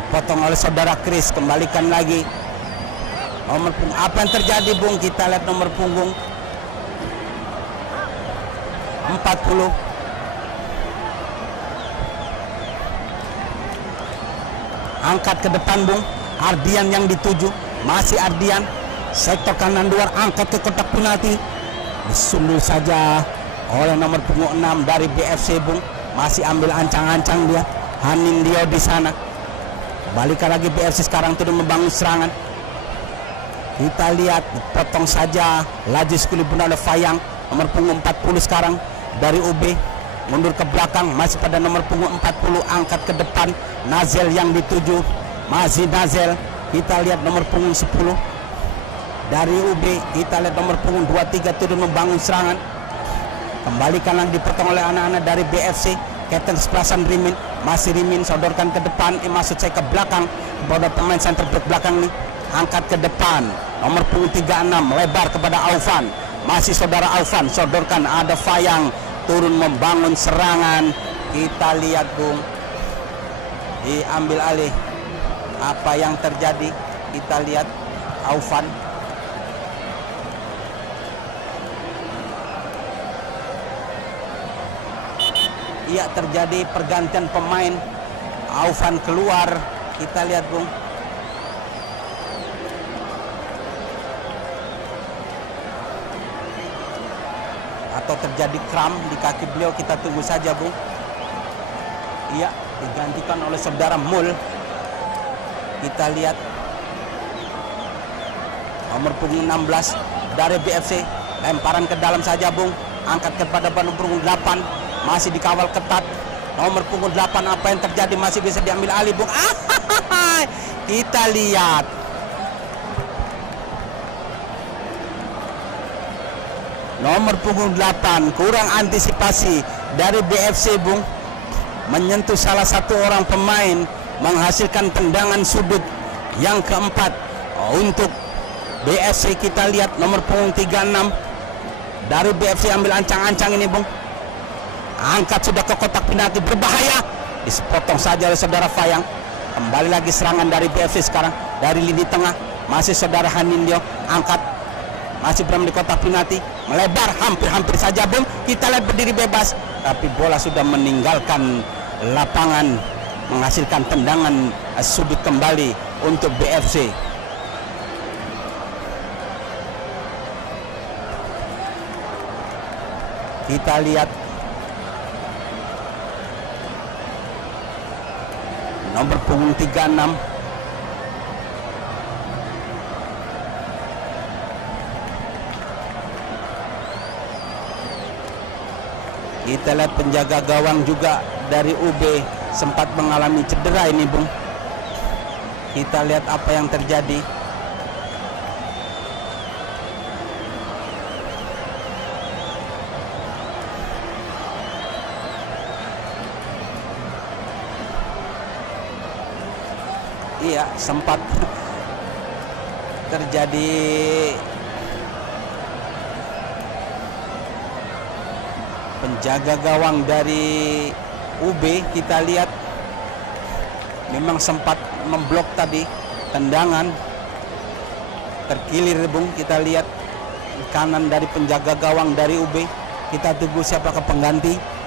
dipotong oleh saudara Chris. Kembalikan lagi nomor punggung. Apa yang terjadi bung? Kita lihat nomor punggung 40, angkat ke depan bung. Ardian yang dituju, masih Ardian, sektor kanan luar, angkat ke kotak penalti, disundul saja oleh nomor punggung 6 dari BFC bung. Masih ambil ancang-ancang dia, Hanindyo di sana. Balikan lagi BFC sekarang turun membangun serangan. Kita lihat, dipotong saja laju sekali benar oleh Fayang nomor punggung 40 sekarang dari UB. Mundur ke belakang, masih pada nomor punggung 40, angkat ke depan. Nazel yang dituju, masih Nazel. Kita lihat nomor punggung 10 dari UB. Kita lihat nomor punggung 23 turun membangun serangan. Kembalikan lagi, dipotong oleh anak-anak dari BFC. Kapten kesebelasan Rimin, masih Rimin, sodorkan ke depan, maksud saya ke belakang, kepada pemain center back belakang nih, angkat ke depan, nomor punggung 36, lebar kepada Aufan, masih saudara Aufan, sodorkan, ada Fayang, turun membangun serangan. Kita lihat bung, diambil alih. Apa yang terjadi? Kita lihat Aufan, iya terjadi pergantian pemain. Aufan keluar. Kita lihat bung, atau terjadi kram di kaki beliau, kita tunggu saja bung. Iya, digantikan oleh saudara Mul. Kita lihat nomor punggung 16 dari BFC, lemparan ke dalam saja bung, angkat kepada nomor punggung 8, masih dikawal ketat nomor punggung 8. Apa yang terjadi? Masih bisa diambil alih bung. Kita lihat nomor punggung 8, kurang antisipasi dari BFC Bung, menyentuh salah satu orang pemain, menghasilkan tendangan sudut yang keempat untuk BFC. Kita lihat nomor punggung 36 dari BFC ambil ancang-ancang ini Bung, angkat sudah ke kotak penalti, berbahaya, dipotong saja oleh saudara Fayang. Kembali lagi serangan dari BFC sekarang dari lini tengah, masih saudara Hanindyo, angkat, masih berada di kotak penalti, melebar, hampir saja Bung. Kita lihat berdiri bebas, tapi bola sudah meninggalkan lapangan, menghasilkan tendangan sudut kembali untuk BFC. Kita lihat nomor punggung 36, kita lihat penjaga gawang juga dari UB sempat mengalami cedera ini Bung. Kita lihat apa yang terjadi. Iya, sempat terjadi penjaga gawang dari UB, kita lihat memang sempat memblok tadi tendangan, terkilir Bung. Kita lihat kanan dari penjaga gawang dari UB. Kita tunggu siapakah pengganti.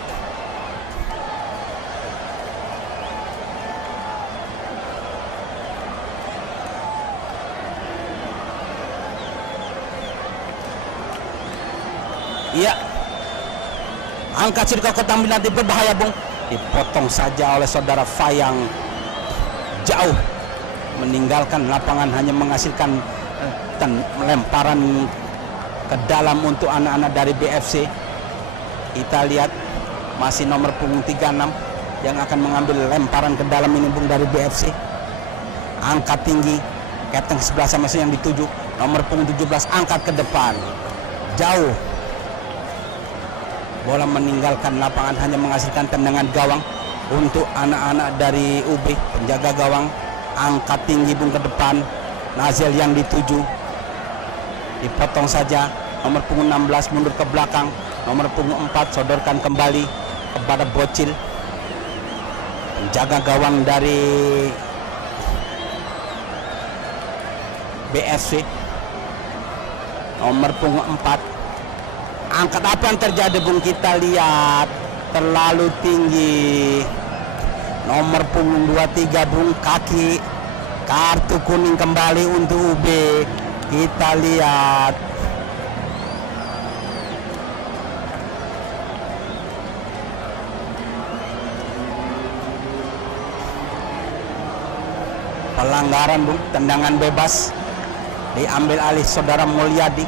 Iya, angkat sudah ke kotak penalti, berbahaya Bung, dipotong saja oleh saudara Fayang, jauh meninggalkan lapangan, hanya menghasilkan lemparan ke dalam untuk anak-anak dari BFC. Kita lihat masih nomor punggung 36 yang akan mengambil lemparan ke dalam ini Bung dari BFC. Angkat tinggi, kapten ke-11 sama yang dituju, nomor punggung 17, angkat ke depan, jauh. Bola meninggalkan lapangan, hanya menghasilkan tendangan gawang untuk anak-anak dari UB. Penjaga gawang angkat tinggi Bung ke depan, Nazel yang dituju, dipotong saja. Nomor punggung 16 mundur ke belakang, nomor punggung 4 sodorkan kembali kepada Bocil. Penjaga gawang dari BFC, nomor punggung 4, angkat. Apa yang terjadi Bung? Kita lihat terlalu tinggi, nomor punggung 23 Bung, kaki, kartu kuning kembali untuk UB. Kita lihat pelanggaran Bung, tendangan bebas diambil alih saudara Mulyadi.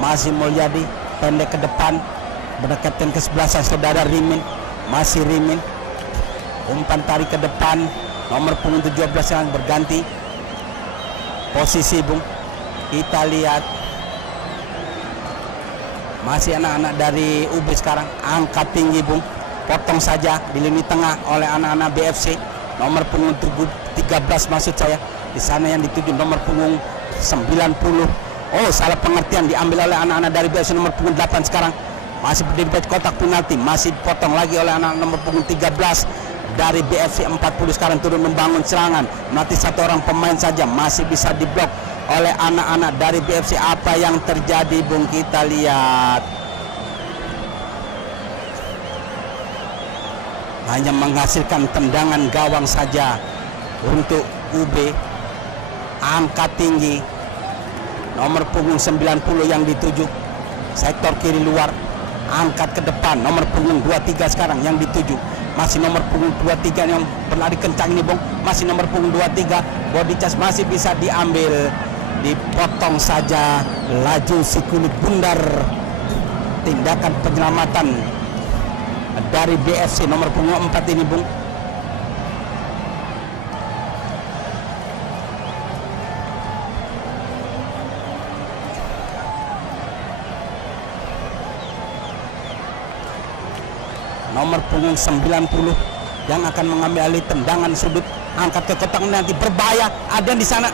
Masih Mulyadi, pendek ke depan, kapten ke-11 saudara Rimin, masih Rimin, umpan tarik ke depan, nomor punggung 17 yang berganti posisi Bung. Kita lihat masih anak-anak dari UB sekarang, angkat tinggi Bung, potong saja di lini tengah oleh anak-anak BFC. Nomor punggung 13 maksud saya, di sana yang dituju nomor punggung 90. Oh, salah pengertian, diambil oleh anak-anak dari BFC nomor punggung 8 sekarang. Masih berdiri di kotak penalti, masih dipotong lagi oleh anak nomor punggung 13 dari BFC 40 sekarang turun membangun serangan. Nanti satu orang pemain saja, masih bisa diblok oleh anak-anak dari BFC. Apa yang terjadi Bung? Kita lihat hanya menghasilkan tendangan gawang saja untuk UB. Angkat tinggi, nomor punggung 90 yang dituju sektor kiri luar, angkat ke depan, nomor punggung 23 sekarang yang dituju, masih nomor punggung 23 yang berlari kencang ini Bung, masih nomor punggung 23, body charge masih bisa diambil, dipotong saja laju si kulit bundar. Tindakan penyelamatan dari BFC nomor punggung 4 ini Bung. nomor punggung 90 yang akan mengambil alih tendangan sudut, angkat ke kotak nanti berbahaya, ada di sana.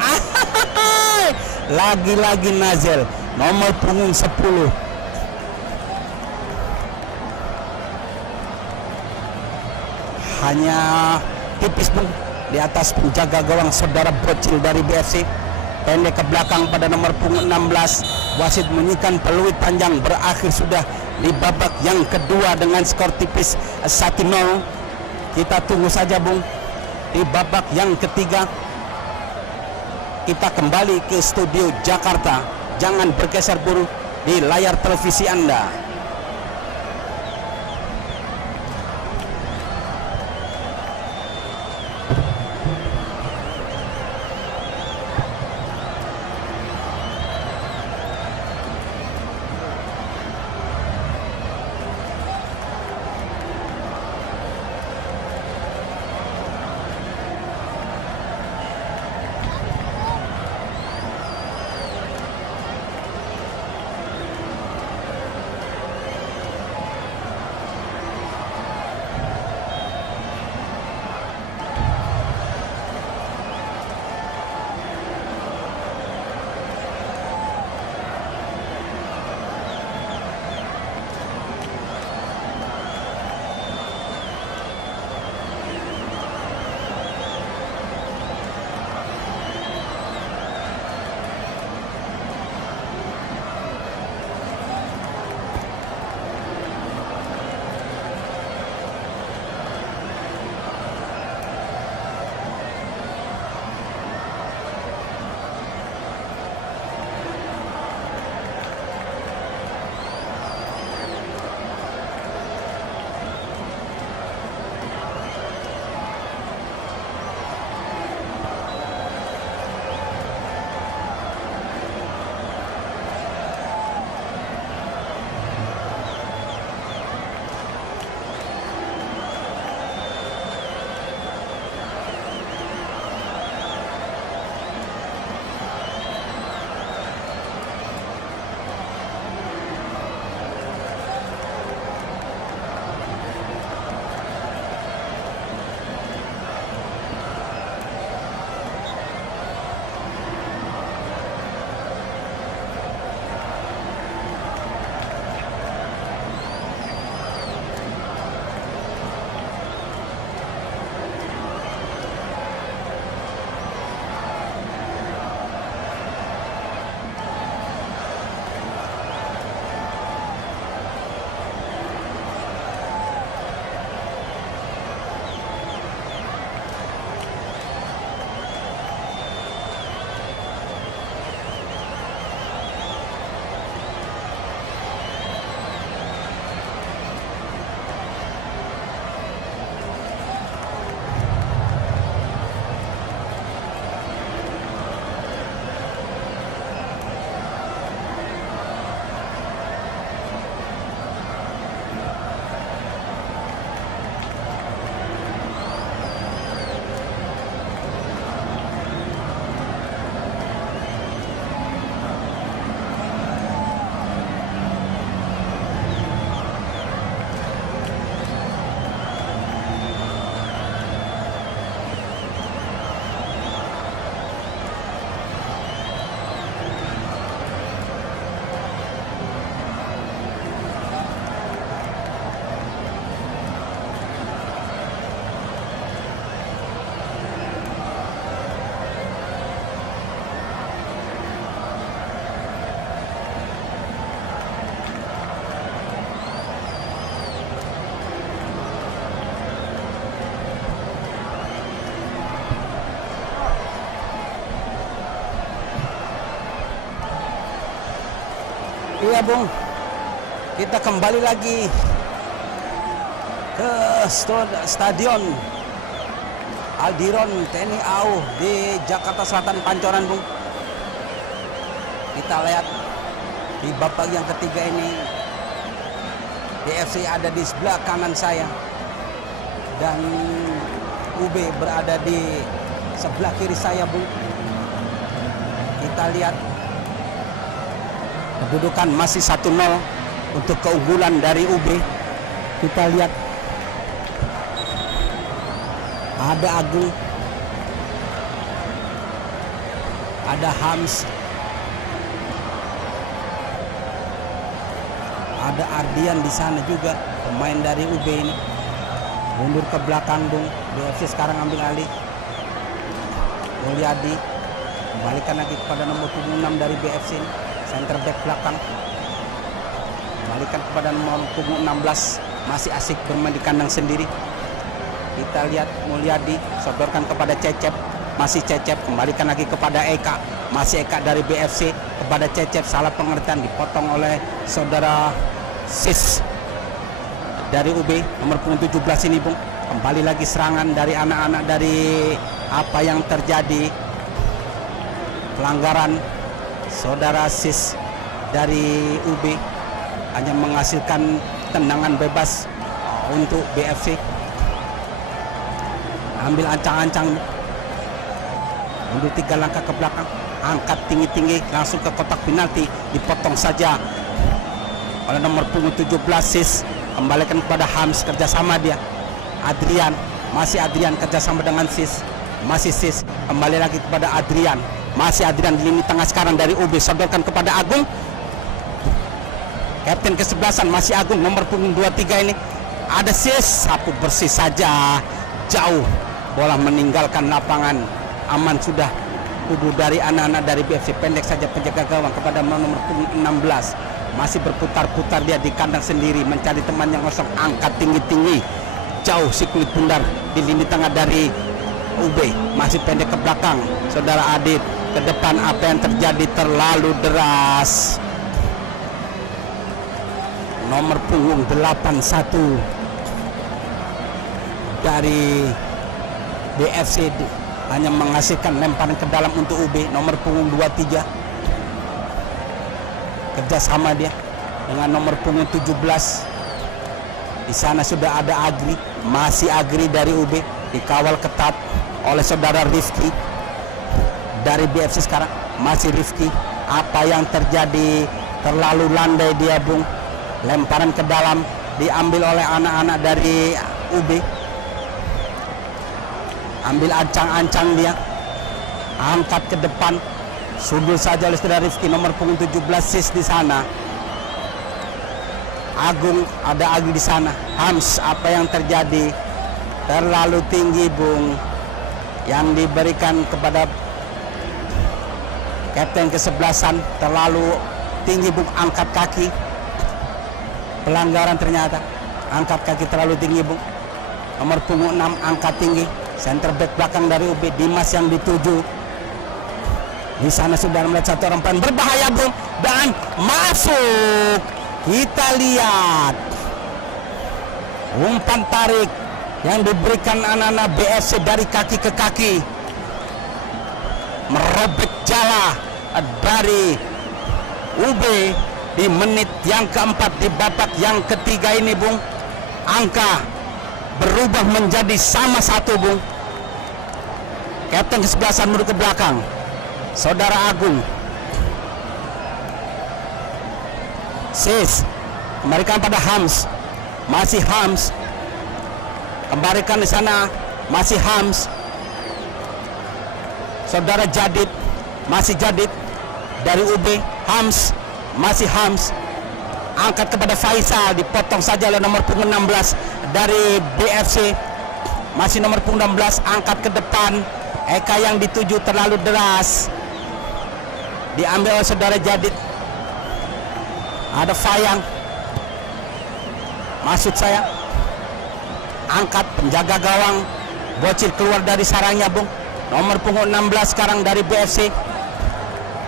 Lagi-lagi Nazel, nomor punggung 10. Hanya tipis pun di atas penjaga gawang saudara bocil dari BFC. Pendek ke belakang pada nomor punggung 16. Wasit menyikan peluit panjang, berakhir sudah di babak yang kedua dengan skor tipis 1-0. Kita tunggu saja Bung, di babak yang ketiga. Kita kembali ke studio Jakarta. Jangan bergeser dulu di layar televisi Anda. Iya Bung, kita kembali lagi ke Stadion Aldiron TNI AU di Jakarta Selatan Pancoran Bung. Kita lihat di babak yang ketiga ini BFC ada di sebelah kanan saya dan UB berada di sebelah kiri saya Bung. Kita lihat kedudukan masih 1-0 untuk keunggulan dari UB. Kita lihat Ada Agung, ada Hams, ada Ardian di sana juga, pemain dari UB ini. Mundur ke belakang Bung, BFC sekarang ambil alih. Mulyadi kembalikan lagi kepada nomor 6 dari BFC, center back belakang. Kembalikan kepada nomor 16, masih asik bermain di kandang sendiri. Kita lihat Mulyadi sodorkan kepada Cecep, masih Cecep, kembalikan lagi kepada Eka, masih Eka dari BFC kepada Cecep, salah pengertian, dipotong oleh saudara Sis dari UB nomor punggung 17 ini Bung. Kembali lagi serangan dari anak-anak dari apa yang terjadi, pelanggaran saudara Sis dari UB hanya menghasilkan tendangan bebas untuk BFC. Ambil ancang-ancang, mundur 3 langkah ke belakang, angkat tinggi-tinggi langsung ke kotak penalti, dipotong saja oleh nomor punggung 17 Sis. Kembalikan kepada Hams, kerjasama dia. Adrian, masih Adrian kerjasama dengan Sis, masih Sis, kembali lagi kepada Adrian, masih Adrian di lini tengah sekarang dari UB, sodorkan kepada Agung. Kapten ke-11 masih Agung, nomor punggung 23 ini. Ada Sis, sapu bersih saja, jauh, bola meninggalkan lapangan, aman sudah. Kubu dari anak-anak dari BFC, pendek saja penjaga gawang kepada nomor punggung 16. Masih berputar-putar dia di kandang sendiri, mencari teman yang kosong, angkat tinggi-tinggi, jauh si kulit bundar di lini tengah dari UB, masih pendek ke belakang. Saudara Adit, ke depan apa yang terjadi terlalu deras. Nomor punggung 81 dari BFC hanya menghasilkan lemparan ke dalam untuk UB, nomor punggung 23. Kerjasama dia dengan nomor punggung 17. Di sana sudah ada Agri, masih Agri dari UB, dikawal ketat oleh saudara Rifki dari BFC sekarang, masih Rifki. Apa yang terjadi, terlalu landai dia Bung. Lemparan ke dalam diambil oleh anak-anak dari UB. Ambil ancang-ancang dia, angkat ke depan, sundul saja oleh saudara Rifki, nomor punggung 17 Sis di sana. Agung, ada Agi di sana. Hams, apa yang terjadi? Terlalu tinggi Bung, yang diberikan kepada kapten ke-11, terlalu tinggi Bung, angkat kaki. Pelanggaran ternyata, angkat kaki terlalu tinggi Bung. Nomor punggung 6 angkat tinggi, center back belakang dari UB, Dimas yang dituju. Di sana sudah melihat satu orang pemain berbahaya Bung, dan masuk. Kita lihat umpan tarik yang diberikan anak-anak BFC dari kaki ke kaki, merobek jala dari UB di menit yang keempat di babak yang ketiga ini Bung. Angka berubah menjadi sama 1 Bung. Kapten ke-11 mundur ke belakang, saudara Agung. Sis, kembalikan pada Hams, masih Hams. Kembalikan di sana, masih Hams. Saudara Jadid, masih Jadid dari UB. Hams, masih Hams. Angkat kepada Faisal, dipotong saja oleh nomor punggung 16 dari BFC. Masih nomor punggung 16, angkat ke depan. Eka yang dituju terlalu deras, diambil oleh saudara Jadid. Ada Fayang, maksud saya, angkat penjaga gawang, bocil keluar dari sarangnya Bung. Nomor punggung 16 sekarang dari BFC,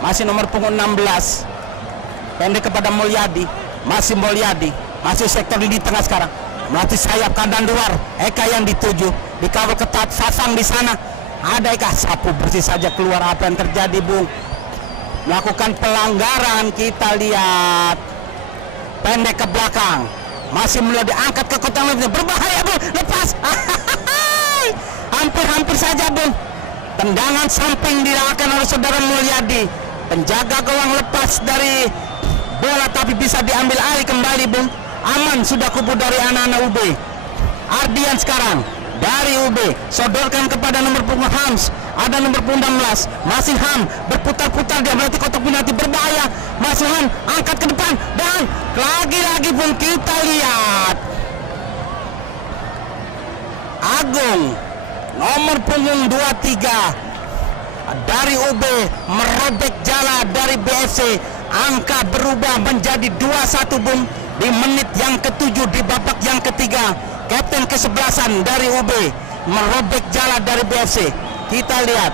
masih nomor punggung 16, pendek kepada Mulyadi, masih Mulyadi, masih sektor di tengah sekarang, melatih sayap kanan luar. Eka yang dituju, dikawal ketat, Fafang di sana. Ada Eka, sapu bersih saja keluar. Apa yang terjadi Bung? Melakukan pelanggaran. Kita lihat, pendek ke belakang, masih mulai diangkat ke kotak penalti, berbahaya Bung, lepas. Hampir saja Bung, tendangan samping dilakukan oleh saudara Mulyadi. Penjaga gawang lepas dari bola tapi bisa diambil alih kembali Bung. Aman sudah kubu dari anak-anak UB. Ardian sekarang dari UB, sodorkan kepada nomor punggung Hams, ada nomor punggung 16, masih Ham, berputar-putar dia berarti kotak penalti berbahaya, masih Ham, angkat ke depan, dan lagi-lagi pun kita lihat Agung, nomor punggung 23 dari UB merobek jala dari BFC, angka berubah menjadi 2-1 Bung di menit yang ke-7 di babak yang ketiga. Kapten ke-11 dari UB merobek jala dari BFC. Kita lihat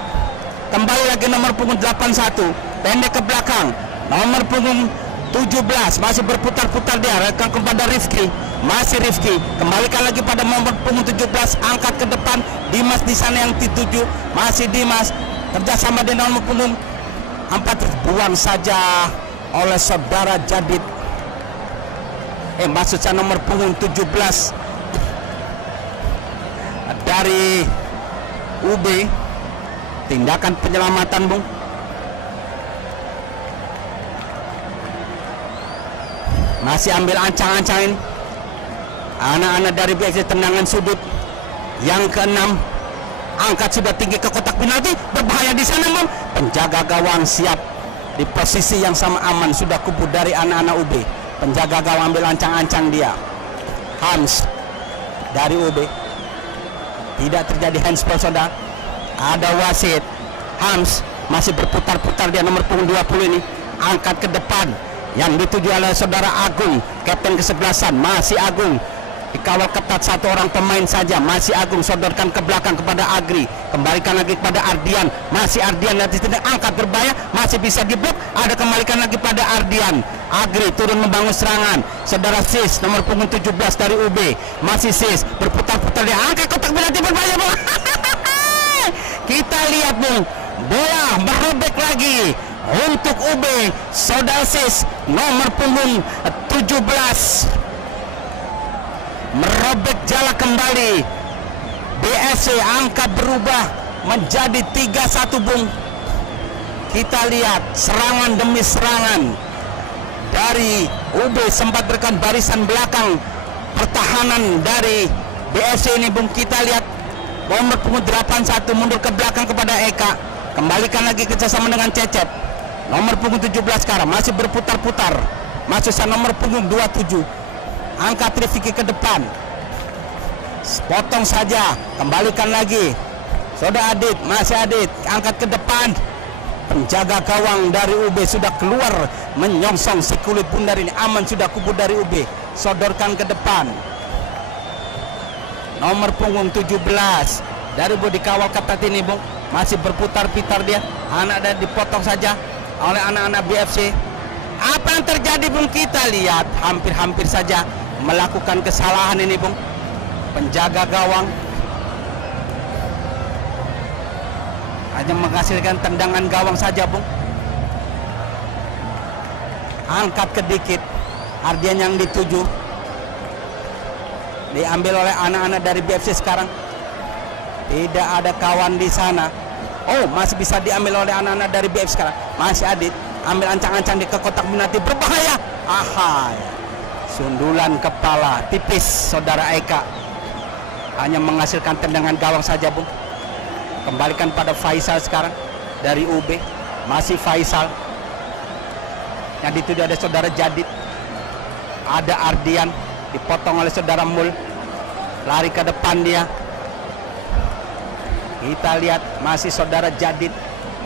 kembali lagi nomor punggung 81 pendek ke belakang, nomor punggung 17 masih berputar-putar dia rekam kepada Rifki, masih Rifki kembalikan lagi pada nomor punggung 17, angkat ke depan Dimas di sana yang dituju, masih Dimas kerjasama dengan nomor punggung 4, buang saja oleh saudara Jadid. Maksud saya nomor punggung 17 dari UB, tindakan penyelamatan Bung. Masih ambil ancang-ancang ini anak-anak dari BFC, tendangan sudut yang ke-6, angkat sudah tinggi ke kotak penalti, berbahaya di sana Bung. Penjaga gawang siap di posisi yang sama aman, sudah kubu dari anak-anak UB. Penjaga gawang ambil ancang-ancang dia. Hans dari UB, tidak terjadi handball saudara. Ada wasit. Hans masih berputar-putar dia nomor punggung 20 ini, angkat ke depan yang dituju oleh saudara Agung, kapten ke-11, masih Agung dikawal ketat satu orang pemain saja, masih Agung sodorkan ke belakang kepada Agri, kembalikan lagi kepada Ardian, masih Ardian nanti tidak angkat berbahaya, masih bisa diblok, ada kembalikan lagi pada Ardian. Agri turun membangun serangan, saudara Sis nomor punggung 17 dari UB, masih Sis berputar-putar dia, angkat kotak penalti berbahaya Bung. Kita lihat Bung, bola merobek lagi untuk UB, saudara Sis nomor punggung 17 merobek jala kembali. BFC angka berubah menjadi 3-1 Bung. Kita lihat serangan demi serangan dari UB, sempat berikan barisan belakang pertahanan dari BFC ini Bung. Kita lihat nomor punggung 81 mundur ke belakang kepada Eka, kembalikan lagi kerjasama dengan Cecep, nomor punggung 17 sekarang masih berputar-putar, masuk nomor punggung 27, angkat Rifiki ke depan, potong saja, kembalikan lagi saudara Adit, masih Adit, angkat ke depan. Penjaga gawang dari UB sudah keluar menyongsong si kulit bundar ini, aman sudah kubu dari UB, sodorkan ke depan. Nomor punggung 17 dari UB dikawal ketat ini Bung, masih berputar-putar dia, anak dan dipotong saja oleh anak-anak BFC. Apa yang terjadi Bung? Kita lihat hampir-hampir saja melakukan kesalahan ini Bung, penjaga gawang hanya menghasilkan tendangan gawang saja Bung. Angkat ke dikit, Ardian yang dituju diambil oleh anak-anak dari BFC sekarang, tidak ada kawan di sana. Oh, masih bisa diambil oleh anak-anak dari BFC sekarang, masih Adit ambil ancang-ancang di ke kotak penalti berbahaya. Aha, sundulan kepala tipis saudara Eka, hanya menghasilkan tendangan gawang saja Bung. Kembalikan pada Faisal sekarang dari UB, masih Faisal yang dituju ada saudara Jadid, ada Ardian dipotong oleh saudara Mul, lari ke depan dia. Kita lihat masih saudara Jadid,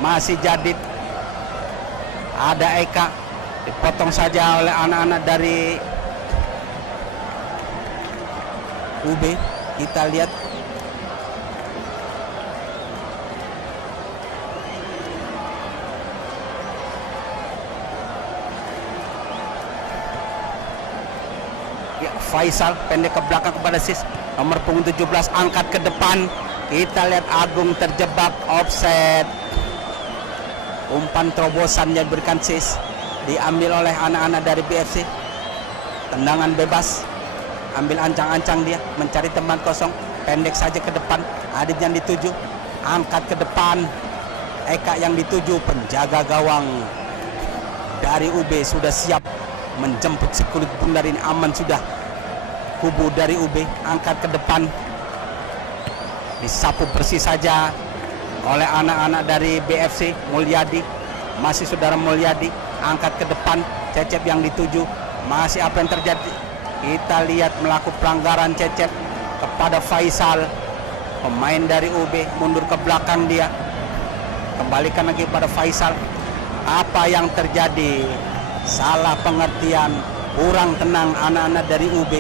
masih Jadid, ada Eka dipotong saja oleh anak-anak dari UB. Kita lihat ya, Faisal pendek ke belakang kepada Sis nomor punggung 17, angkat ke depan. Kita lihat Agung terjebak offset, umpan terobosan yang diberikan Sis diambil oleh anak-anak dari BFC. Tendangan bebas, ambil ancang-ancang dia mencari teman kosong, pendek saja ke depan. Adit yang dituju, angkat ke depan. Eka yang dituju, penjaga gawang dari UB sudah siap menjemput si kulit bundar ini, aman sudah kubu dari UB, angkat ke depan. disapu bersih saja oleh anak-anak dari BFC. Mulyadi, masih saudara Mulyadi, angkat ke depan, Cecep yang dituju. Masih apa yang terjadi? Kita lihat melakukan pelanggaran Cecep kepada Faisal, pemain dari UB, mundur ke belakang dia. Kembalikan lagi pada Faisal. Apa yang terjadi? Salah pengertian, kurang tenang anak-anak dari UB.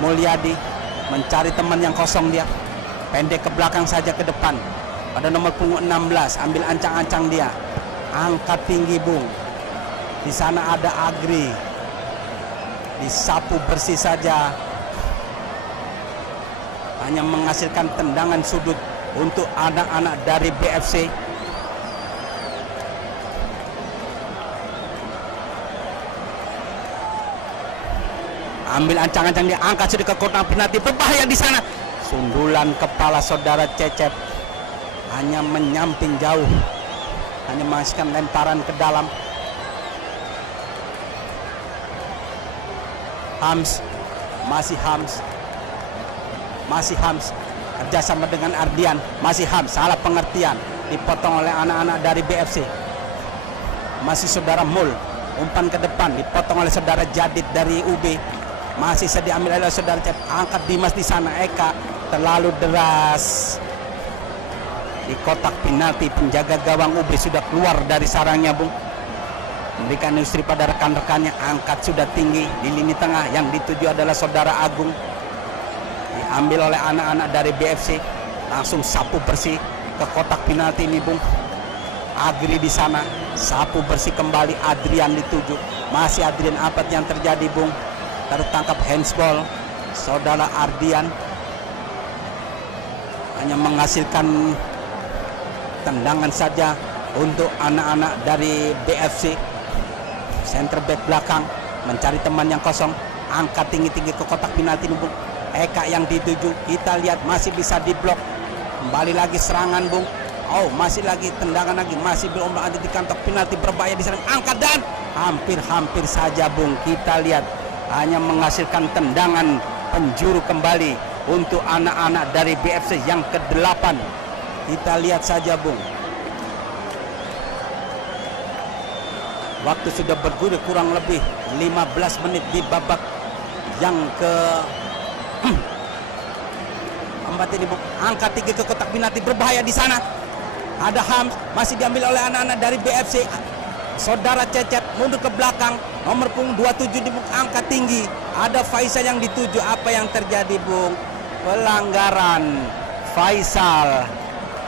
Mulyadi mencari teman yang kosong dia. Pendek ke belakang saja ke depan. Pada nomor punggung 16, ambil ancang-ancang dia. Angkat tinggi Bung. Di sana ada Agri. Disapu bersih saja. Hanya menghasilkan tendangan sudut untuk anak-anak dari BFC. Ambil ancang-ancang dia, angkat sudah ke kotak penalti, berbahaya di sana. Sundulan kepala saudara Cecep hanya menyamping jauh, hanya menghasilkan lemparan ke dalam. Hams, masih Hams, kerjasama dengan Ardian, masih Hams, salah pengertian, dipotong oleh anak-anak dari BFC. Masih saudara Mul, umpan ke depan, dipotong oleh saudara Jadid dari UB. Masih bisa diambil oleh saudara Cep. Angkat Dimas di sana. Eka terlalu deras di kotak penalti. Penjaga gawang UB sudah keluar dari sarangnya Bung. Memberikan instruksi pada rekan-rekannya. Angkat sudah tinggi di lini tengah. Yang dituju adalah saudara Agung. Diambil oleh anak-anak dari BFC. Langsung sapu bersih ke kotak penalti ini Bung. Agri di sana. Sapu bersih kembali. Adrian dituju. Masih Adrian, apa yang terjadi Bung? Tertangkap handsball saudara Ardian, hanya menghasilkan tendangan saja untuk anak-anak dari BFC. Center back belakang mencari teman yang kosong, angkat tinggi-tinggi ke kotak penalti Bung. Eka yang dituju, kita lihat masih bisa diblok. Kembali lagi serangan Bung. Oh, masih lagi tendangan lagi, masih berombak di kantong penalti, berbahaya di sana. Angkat dan hampir saja Bung. Kita lihat hanya menghasilkan tendangan penjuru kembali untuk anak-anak dari BFC yang ke-8. Kita lihat saja Bung. Waktu sudah bergulir kurang lebih 15 menit di babak yang ke 4 ini Bung. Angkat tinggi ke kotak penalti, berbahaya di sana. Ada Hams, masih diambil oleh anak-anak dari BFC. Saudara Cecep mundur ke belakang, nomor punggung 27 di Bung, angkat tinggi. Ada Faisal yang dituju. Apa yang terjadi Bung? Pelanggaran Faisal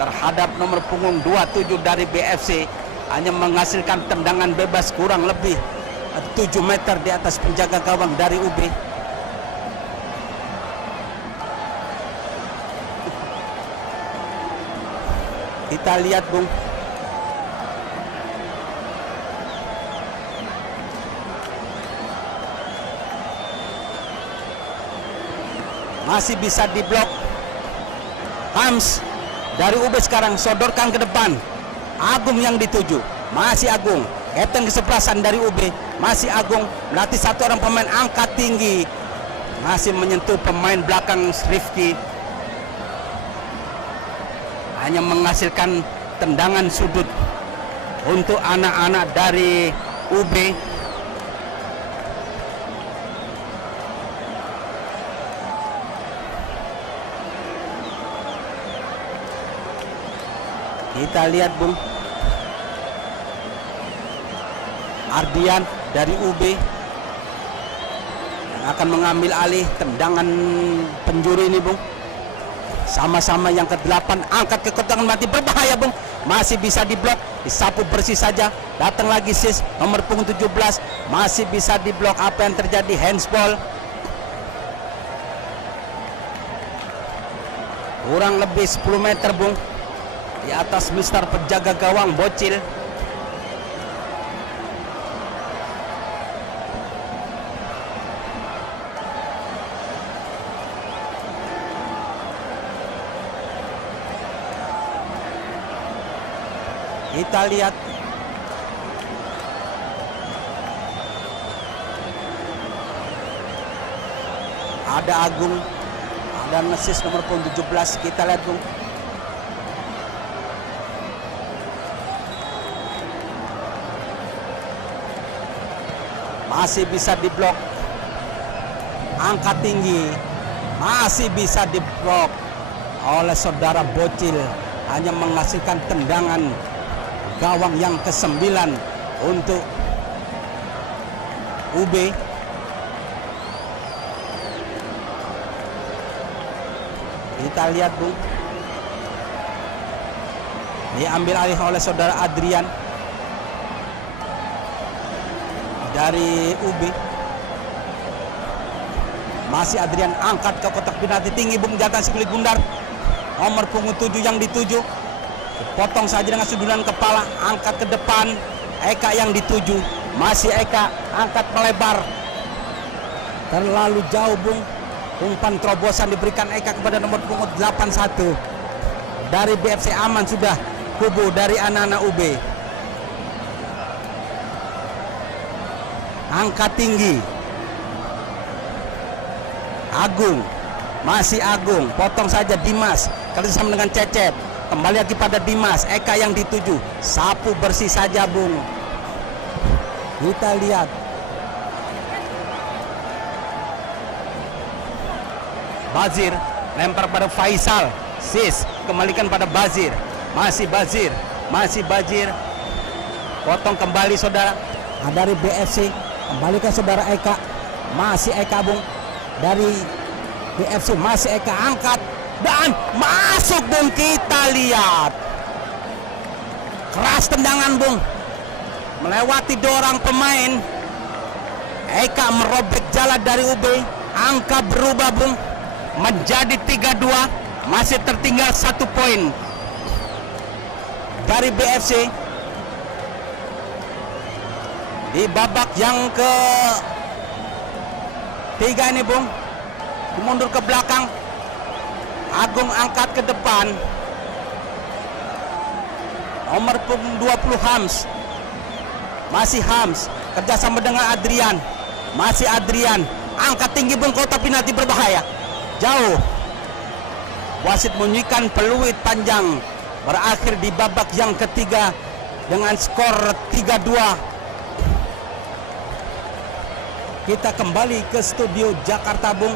terhadap nomor punggung 27 dari BFC, hanya menghasilkan tendangan bebas kurang lebih 7 meter di atas penjaga gawang dari UB. Kita lihat Bung. Masih bisa diblok. Hams dari UB sekarang sodorkan ke depan. Agung yang dituju. Masih Agung. Kapten kesebelasan dari UB. Masih Agung melatih satu orang pemain, angkat tinggi. Masih menyentuh pemain belakang Rifki. Hanya menghasilkan tendangan sudut untuk anak-anak dari UB. Kita lihat Bung. Ardian dari UB yang akan mengambil alih tendangan penjuru ini Bung. Sama-sama yang ke-8, angkat ke kotak mati, berbahaya Bung. Masih bisa diblok, disapu bersih saja. Datang lagi Sis nomor punggung 17, masih bisa diblok. Apa yang terjadi? Handsball. Kurang lebih 10 meter Bung. Di atas Mister penjaga gawang Bocil. Kita lihat ada Agung dan assist nomor punggung 17. Kita lihat Bung. Masih bisa diblok. Angkat tinggi. Masih bisa diblok oleh saudara Bocil. Hanya menghasilkan tendangan gawang yang ke-9 untuk UB. Kita lihat Bung. Diambil alih oleh saudara Adrian dari UB. Masih Adrian angkat ke kotak penalti tinggi Bung, jatuh si kulit bundar. Nomor punggung 7 yang dituju. Potong saja dengan sundulan kepala, angkat ke depan. Eka yang dituju. Masih Eka angkat melebar. Terlalu jauh Bung. Umpan terobosan diberikan Eka kepada nomor punggung 81. Dari BFC aman sudah kubu dari anak-anak UB. Angkat tinggi. Agung. Masih Agung. Potong saja Dimas. Kerjasama dengan Cecep. Kembali lagi pada Dimas. Eka yang dituju. Sapu bersih saja Bung. Kita lihat. Bazir. Lempar pada Faisal. Sis. Kembalikan pada Bazir. Masih Bazir. Masih Bazir. Potong kembali saudara. Dari BFC. Kembalikan saudara Eka. Masih Eka Bung. Dari BFC masih Eka angkat. Dan masuk Bung. Kita lihat. Keras tendangan Bung. Melewati 2 orang pemain. Eka merobek jalan dari UB. Angka berubah Bung. Menjadi 3-2. Masih tertinggal 1 poin dari BFC. Di babak yang ke-3 ini Bung. Mundur ke belakang. Agung angkat ke depan. Nomor punggung 20 Hams. Masih Hams. Kerjasama dengan Adrian. Masih Adrian. Angkat tinggi Bung, kotak penalti berbahaya. Jauh. Wasit menunjukkan peluit panjang. Berakhir di babak yang ketiga dengan skor 3-2. Kita kembali ke studio Jakarta Bung.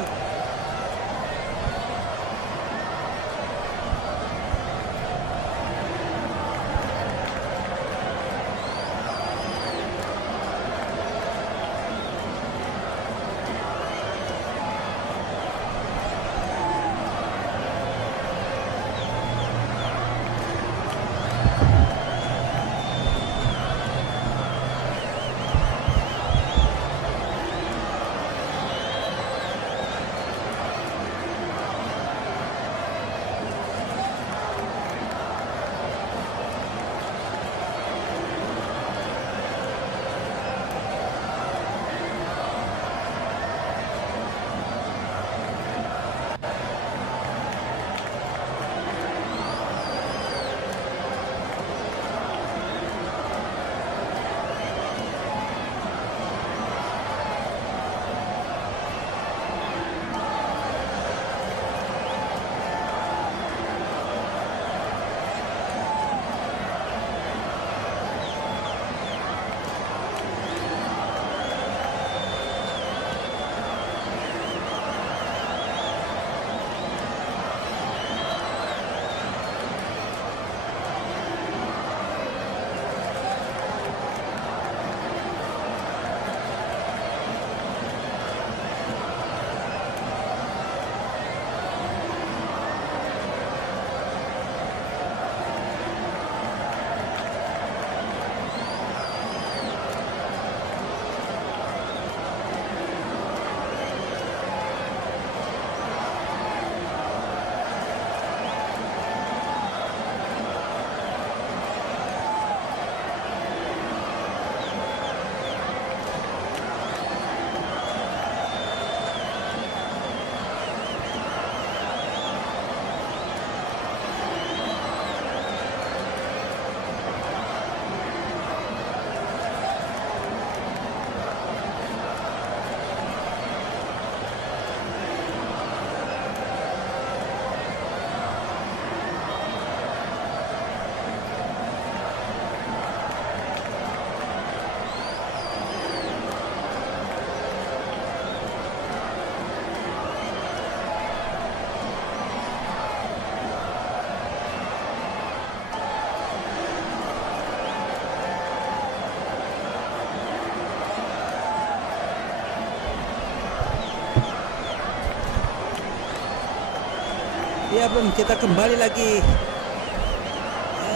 dia Bung, kita kembali lagi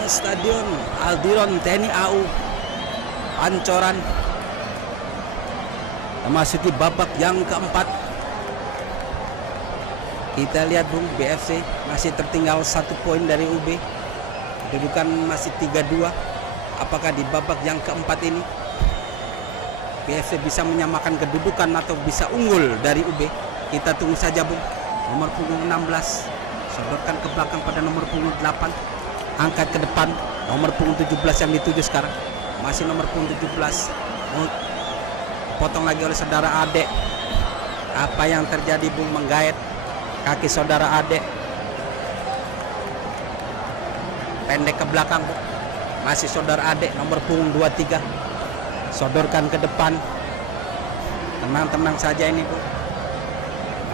Stadion Aldiron TNI AU Pancoran, memasuki babak yang keempat. Kita lihat Bung, BFC masih tertinggal 1 poin dari UB, kedudukan masih 3-2. Apakah di babak yang keempat ini BFC bisa menyamakan kedudukan atau bisa unggul dari UB? Kita tunggu saja Bung. Nomor punggung 16 sodorkan ke belakang pada nomor punggung 8, angkat ke depan nomor punggung 17 yang dituju sekarang, masih nomor punggung 17, potong lagi oleh saudara Ade. Apa yang terjadi Bung? Menggait kaki saudara Ade, pendek ke belakang Bung. Masih saudara Ade nomor punggung 23, sodorkan ke depan. Tenang-tenang saja ini Bung.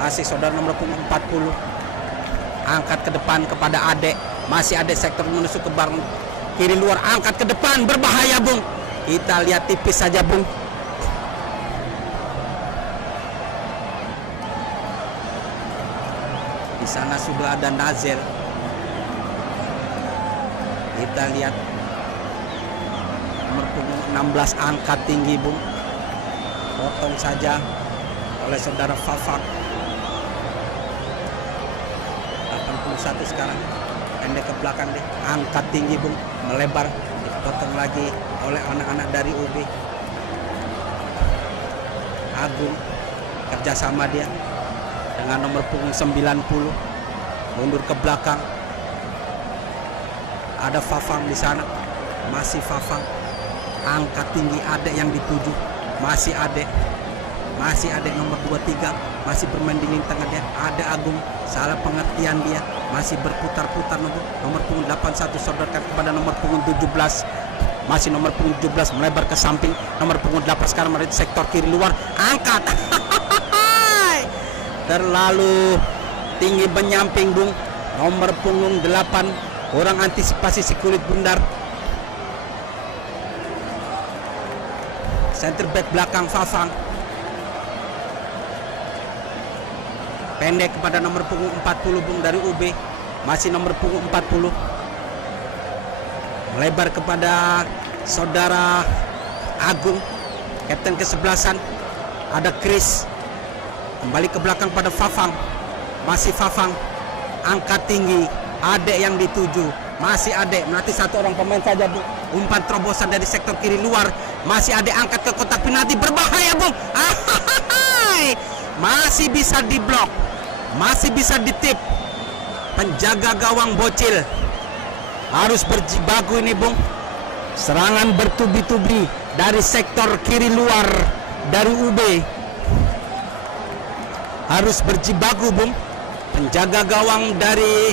Masih saudara nomor punggung 40, angkat ke depan kepada Ade. Masih Ade sektor menusuk ke barang kiri luar, angkat ke depan, berbahaya Bung. Kita lihat tipis saja Bung. Di sana sudah ada Nazel. Kita lihat nomor punggung 16, angkat tinggi Bung, potong saja oleh saudara Fafak. 81 sekarang, pendek ke belakang deh, angkat tinggi Bung, melebar, dipotong lagi oleh anak-anak dari UB. Agung kerjasama dia dengan nomor punggung 90, mundur ke belakang. Ada Fafang di sana, masih Fafang, angkat tinggi, Ade yang dituju, masih Ade nomor 23, masih bermain di lini tengah dia. Ada Agung, salah pengertian dia, masih berputar-putar nomor punggung 81, sodorkan kepada nomor punggung 17, masih nomor punggung 17, melebar ke samping nomor punggung 8 sekarang menuju sektor kiri luar, angkat. Terlalu tinggi menyamping Bung, nomor punggung 8, kurang antisipasi si kulit bundar. Center back belakang Fafang, pendek kepada nomor punggung 40 Bung dari UB, masih nomor punggung 40, melebar kepada saudara Agung, kapten ke-11. Ada Chris, kembali ke belakang pada Fafang, masih Fafang, angkat tinggi, Ade yang dituju, masih Ade, melatih satu orang pemain saja Bung. Umpan terobosan dari sektor kiri luar, masih Ade, angkat ke kotak penalti, berbahaya Bung. Masih bisa diblok, masih bisa ditip. Penjaga gawang bocil harus berjibaku ini Bung. Serangan bertubi-tubi dari sektor kiri luar dari UB, harus berjibaku Bung. Penjaga gawang dari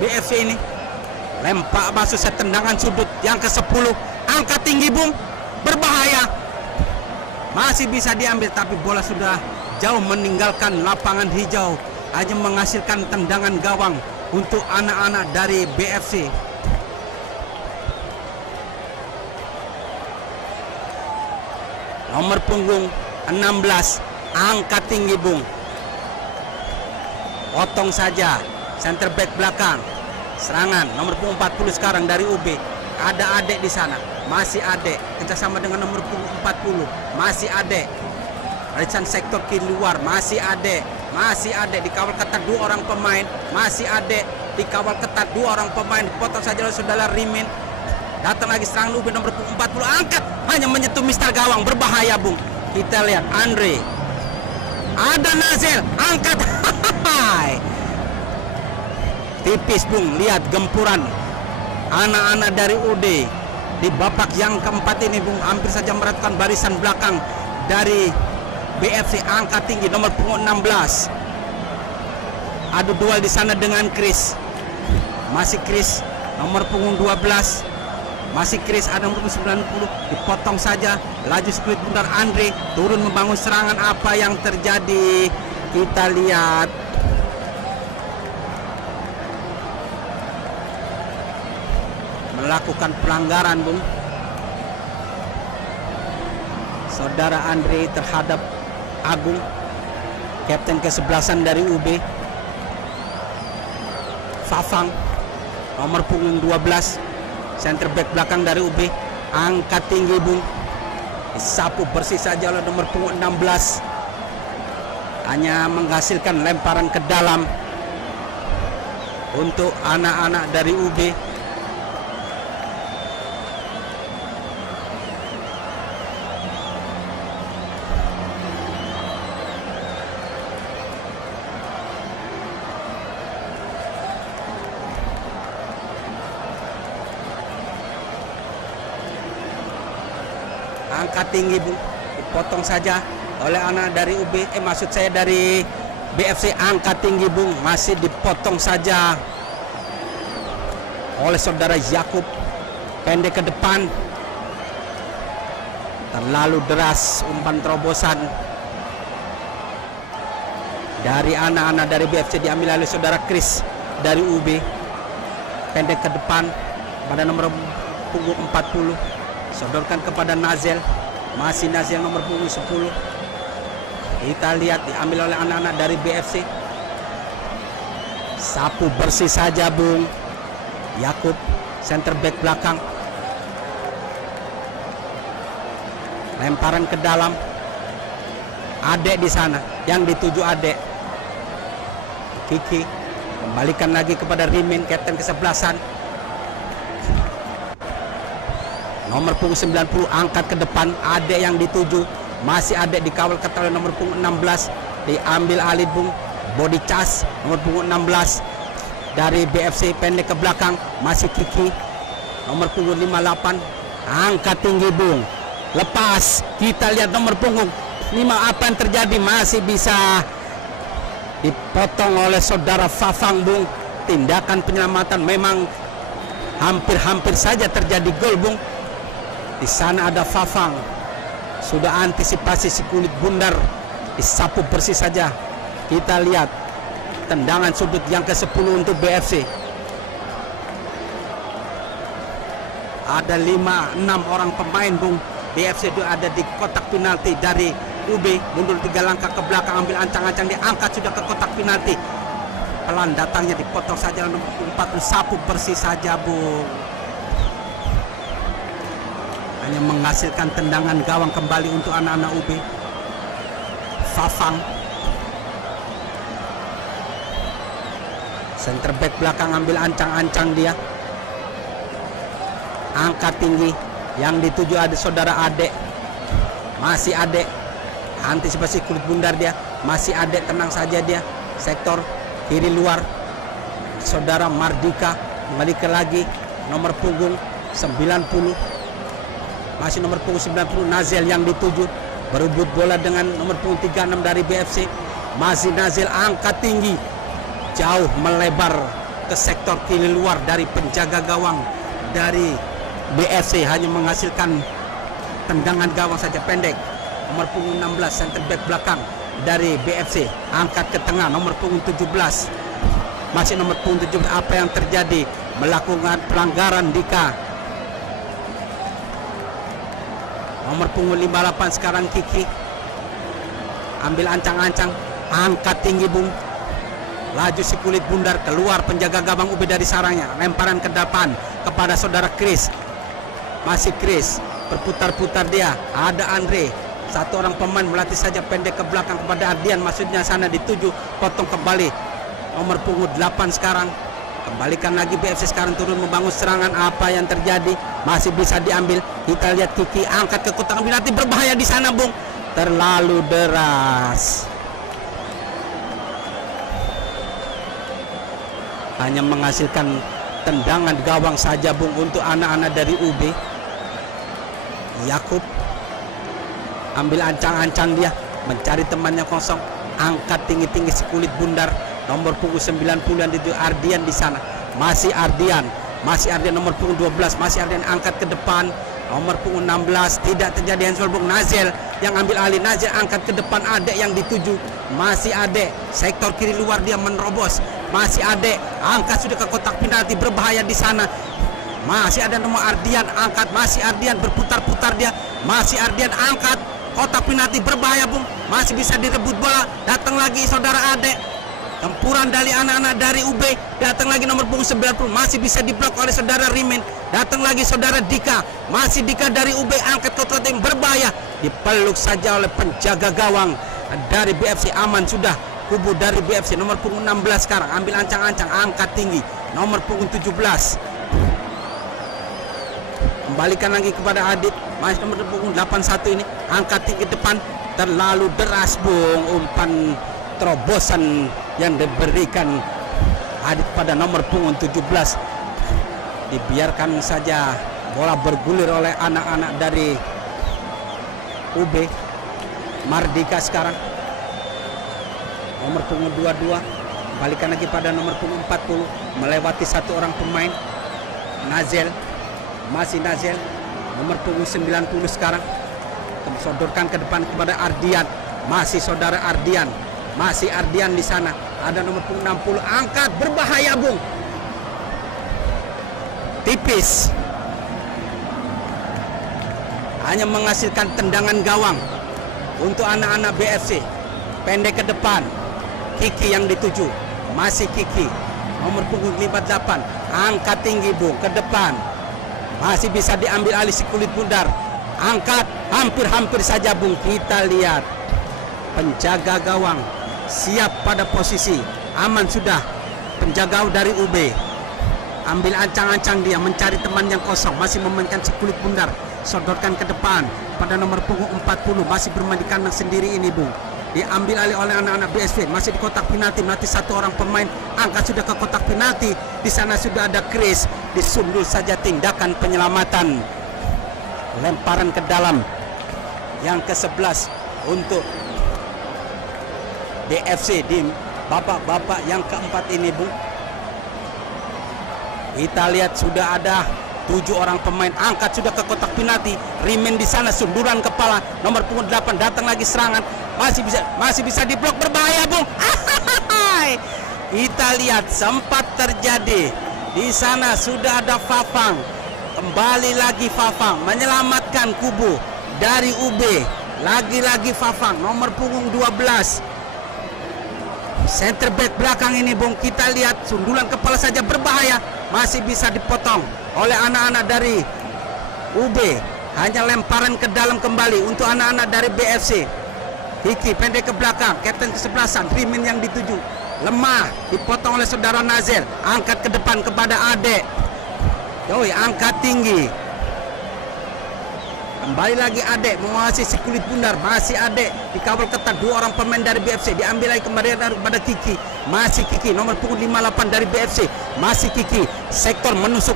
BFC ini lempak masuk set, tendangan sudut yang ke-10, angkat tinggi Bung, berbahaya. Masih bisa diambil tapi bola sudah jauh meninggalkan lapangan hijau, hanya menghasilkan tendangan gawang untuk anak-anak dari BFC. Nomor punggung 16, angkat tinggi Bung, potong saja. Center back belakang, serangan nomor punggung 40 sekarang dari UB. Ada Ade di sana, masih Ade kerjasama dengan nomor punggung 40, masih Ade. Barisan sektor kiri luar, masih Ade dikawal ketat 2 orang pemain, masih Ade dikawal ketat 2 orang pemain, potong saja oleh saudara Rimin. Datang lagi serangan UB nomor punggung 40, angkat, hanya menyentuh mister gawang, berbahaya Bung. Kita lihat Andre, ada Nazel, angkat. Tipis Bung, lihat gempuran anak-anak dari UD di babak yang keempat ini Bung, hampir saja meratakan barisan belakang dari BFC. Angkat tinggi nomor punggung 16, adu duel di sana dengan Chris, masih Chris nomor punggung 12, masih Chris, ada nomor 90, dipotong saja. Laju skuit bundar Andre turun membangun serangan. Apa yang terjadi? Kita lihat melakukan pelanggaran Bung, saudara Andre terhadap Agung, kapten ke-11 dari UB. Fafang, nomor punggung 12, center back belakang dari UB, angkat tinggi bung, disapu bersih saja oleh nomor punggung 16, hanya menghasilkan lemparan ke dalam untuk anak-anak dari UB. Angkat tinggi bung, dipotong saja oleh anak dari UB, maksud saya dari BFC. Angkat tinggi bung, masih dipotong saja oleh saudara Yakub, pendek ke depan, terlalu deras umpan terobosan dari anak-anak dari BFC, diambil oleh saudara Chris dari UB, pendek ke depan pada nomor punggung 40, sodorkan kepada Nazel, masih Nazel nomor punggung 10. Kita lihat diambil oleh anak-anak dari BFC, sapu bersih saja bung. Yakub, center back belakang, lemparan ke dalam, Adek di sana, yang dituju Adek. Kiki kembalikan lagi kepada Rimin, kapten kesebelasan, nomor punggung 90, angkat ke depan, Adek yang dituju, masih Adek dikawal ketat oleh nomor punggung 16, diambil alih bung, body charge nomor punggung 16 dari BFC, pendek ke belakang, masih Kiki, nomor punggung 58, angkat tinggi bung, lepas. Kita lihat nomor punggung 5, apa yang terjadi, masih bisa dipotong oleh saudara Fafang bung. Tindakan penyelamatan memang hampir-hampir saja terjadi gol bung. Di sana ada Fafang, sudah antisipasi si kulit bundar, disapu bersih saja. Kita lihat tendangan sudut yang ke-10 untuk BFC. Ada 5-6 orang pemain bung BFC itu ada di kotak penalti dari UB. Mundur 3 langkah ke belakang, ambil ancang-ancang, diangkat sudah ke kotak penalti. Pelan datangnya, dipotong saja nomor 4, sapu bersih saja bung. Hanya menghasilkan tendangan gawang kembali untuk anak-anak UB. Fafang, center back belakang, ambil ancang-ancang dia, angkat tinggi, yang dituju ada saudara Adek, masih Adek, antisipasi kulit bundar dia, masih Adek, tenang saja dia, sektor kiri luar, saudara Mardika, kembali ke lagi, nomor punggung 90, masih nomor punggung 90, Nazel yang dituju, berebut bola dengan nomor punggung 36 dari BFC, masih Nazel, angkat tinggi, jauh melebar ke sektor kiri luar dari penjaga gawang dari BFC, hanya menghasilkan tendangan gawang saja pendek. Nomor punggung 16, center back belakang dari BFC, angkat ke tengah, nomor punggung 17, masih nomor punggung 17, apa yang terjadi, melakukan pelanggaran Dika. Nomor punggung 58 sekarang Kiki, ambil ancang-ancang, angkat tinggi bung, laju si kulit bundar, keluar penjaga gawang UB dari sarangnya, lemparan ke depan kepada saudara Chris, masih Chris, berputar-putar dia, ada Andre, satu orang pemain melatih saja, pendek ke belakang kepada Ardian, maksudnya sana dituju, potong kembali, nomor punggung 8 sekarang, kembalikan lagi BFC sekarang turun membangun serangan, apa yang terjadi, masih bisa diambil. Kita lihat Kiki, angkat ke kotak penalti, berbahaya di sana bung, terlalu deras, hanya menghasilkan tendangan gawang saja bung untuk anak-anak dari UB. Yakub ambil ancang-ancang dia, mencari temannya kosong, angkat tinggi-tinggi si kulit bundar, nomor punggung 90 yang itu Ardian di sana, masih Ardian nomor punggung 12, masih Ardian, angkat ke depan, nomor punggung 16, tidak terjadi handsball bung. Nazel yang ambil alih, Nazel angkat ke depan, Adek yang dituju, masih Adek, sektor kiri luar dia menerobos, masih Adek, angkat sudah ke kotak penalti, berbahaya di sana, masih ada nomor Ardian, angkat, masih Ardian, berputar-putar dia, masih Ardian, angkat, kotak penalti, berbahaya bung, masih bisa direbut bola, datang lagi saudara Adek, Tempuran dari anak-anak dari UB. Datang lagi nomor punggung 90. Masih bisa diblok oleh saudara Rimin. Datang lagi saudara Dika. Masih Dika dari UB. Angkat ke yang berbahaya. Dipeluk saja oleh penjaga gawang dari BFC. Aman sudah. Kubu dari BFC. Nomor punggung 16 sekarang. Ambil ancang-ancang. Angkat tinggi. Nomor punggung 17. Kembalikan lagi kepada Adit. Masih nomor punggung 81 ini. Angkat tinggi depan. Terlalu deras Bung. Umpan terobosan yang diberikan Adit pada nomor punggung 17. Dibiarkan saja bola bergulir oleh anak-anak dari UB. Mardika sekarang nomor punggung 22. Balikan lagi pada nomor punggung 40. Melewati satu orang pemain. Nazel. Masih Nazel. Nomor punggung 90 sekarang. Sodorkan ke depan kepada Ardian. Masih saudara Ardian. Masih Ardian di sana. Ada nomor punggung 60. Angkat berbahaya Bung. Tipis. Hanya menghasilkan tendangan gawang untuk anak-anak BFC. Pendek ke depan. Kiki yang dituju. Masih Kiki. Nomor punggung 58. Angkat tinggi Bung ke depan. Masih bisa diambil alih si kulit bundar. Angkat. Hampir-hampir saja Bung. Kita lihat penjaga gawang siap pada posisi. Aman sudah. Penjaga dari UB. Ambil ancang-ancang dia. Mencari teman yang kosong. Masih memainkan si kulit bundar. Sodorkan ke depan. Pada nomor punggung 40. Masih bermain di kandang sendiri ini Bung. Diambil alih oleh anak-anak BSV. Masih di kotak penalti. Nanti satu orang pemain. Angkat sudah ke kotak penalti. Di sana sudah ada Chris. Disundul saja tindakan penyelamatan. Lemparan ke dalam. Yang ke-11 untuk BFC di babak-babak yang keempat ini Bung. Kita lihat sudah ada 7 orang pemain. Angkat sudah ke kotak penalti. Rimen di sana sunduran kepala. Nomor punggung 8 datang lagi serangan. Masih bisa diblok berbahaya Bung. Kita lihat sempat terjadi. Di sana sudah ada Fafang. Kembali lagi Fafang menyelamatkan kubu dari UB. Lagi-lagi Fafang nomor punggung 12. Center back belakang ini Bung. Kita lihat sundulan kepala saja berbahaya. Masih bisa dipotong oleh anak-anak dari UB. Hanya lemparan ke dalam kembali untuk anak-anak dari BFC. Kiki pendek ke belakang. Kapten ke-11 Rimin yang dituju. Lemah. Dipotong oleh saudara Nazel. Angkat ke depan kepada Ade. Yoi, angkat tinggi. Kembali lagi Ade menguasai si kulit bundar. Masih Ade dikawal ketat 2 orang pemain dari BFC. Diambil lagi kembali kepada Kiki. Masih Kiki nomor punggung 58 dari BFC. Masih Kiki sektor menusuk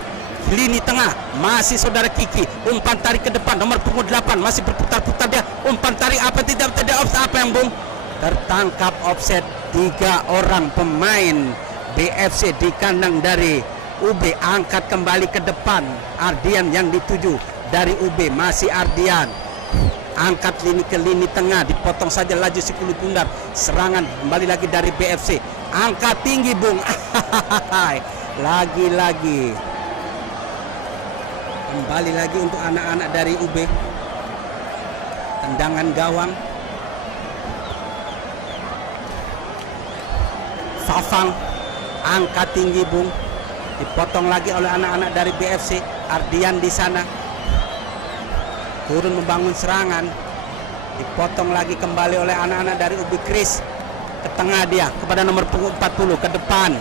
lini tengah. Masih saudara Kiki. Umpan tarik ke depan nomor punggung 8. Masih berputar-putar dia. Umpan tarik apa tidak offset apa yang Bung? Tertangkap offset 3 orang pemain BFC di kandang dari UB. Angkat kembali ke depan. Ardian yang dituju dari UB. Masih Ardian. Angkat lini ke lini tengah. Dipotong saja laju si kulit bundar. Serangan kembali lagi dari BFC. Angkat tinggi Bung. Lagi-lagi. Kembali lagi untuk anak-anak dari UB. Tendangan gawang. Fafang. Angkat tinggi Bung. Dipotong lagi oleh anak-anak dari BFC. Ardian di sana. Turun membangun serangan. Dipotong lagi kembali oleh anak-anak dari UB. Chris ke tengah dia kepada nomor punggung 40 ke depan.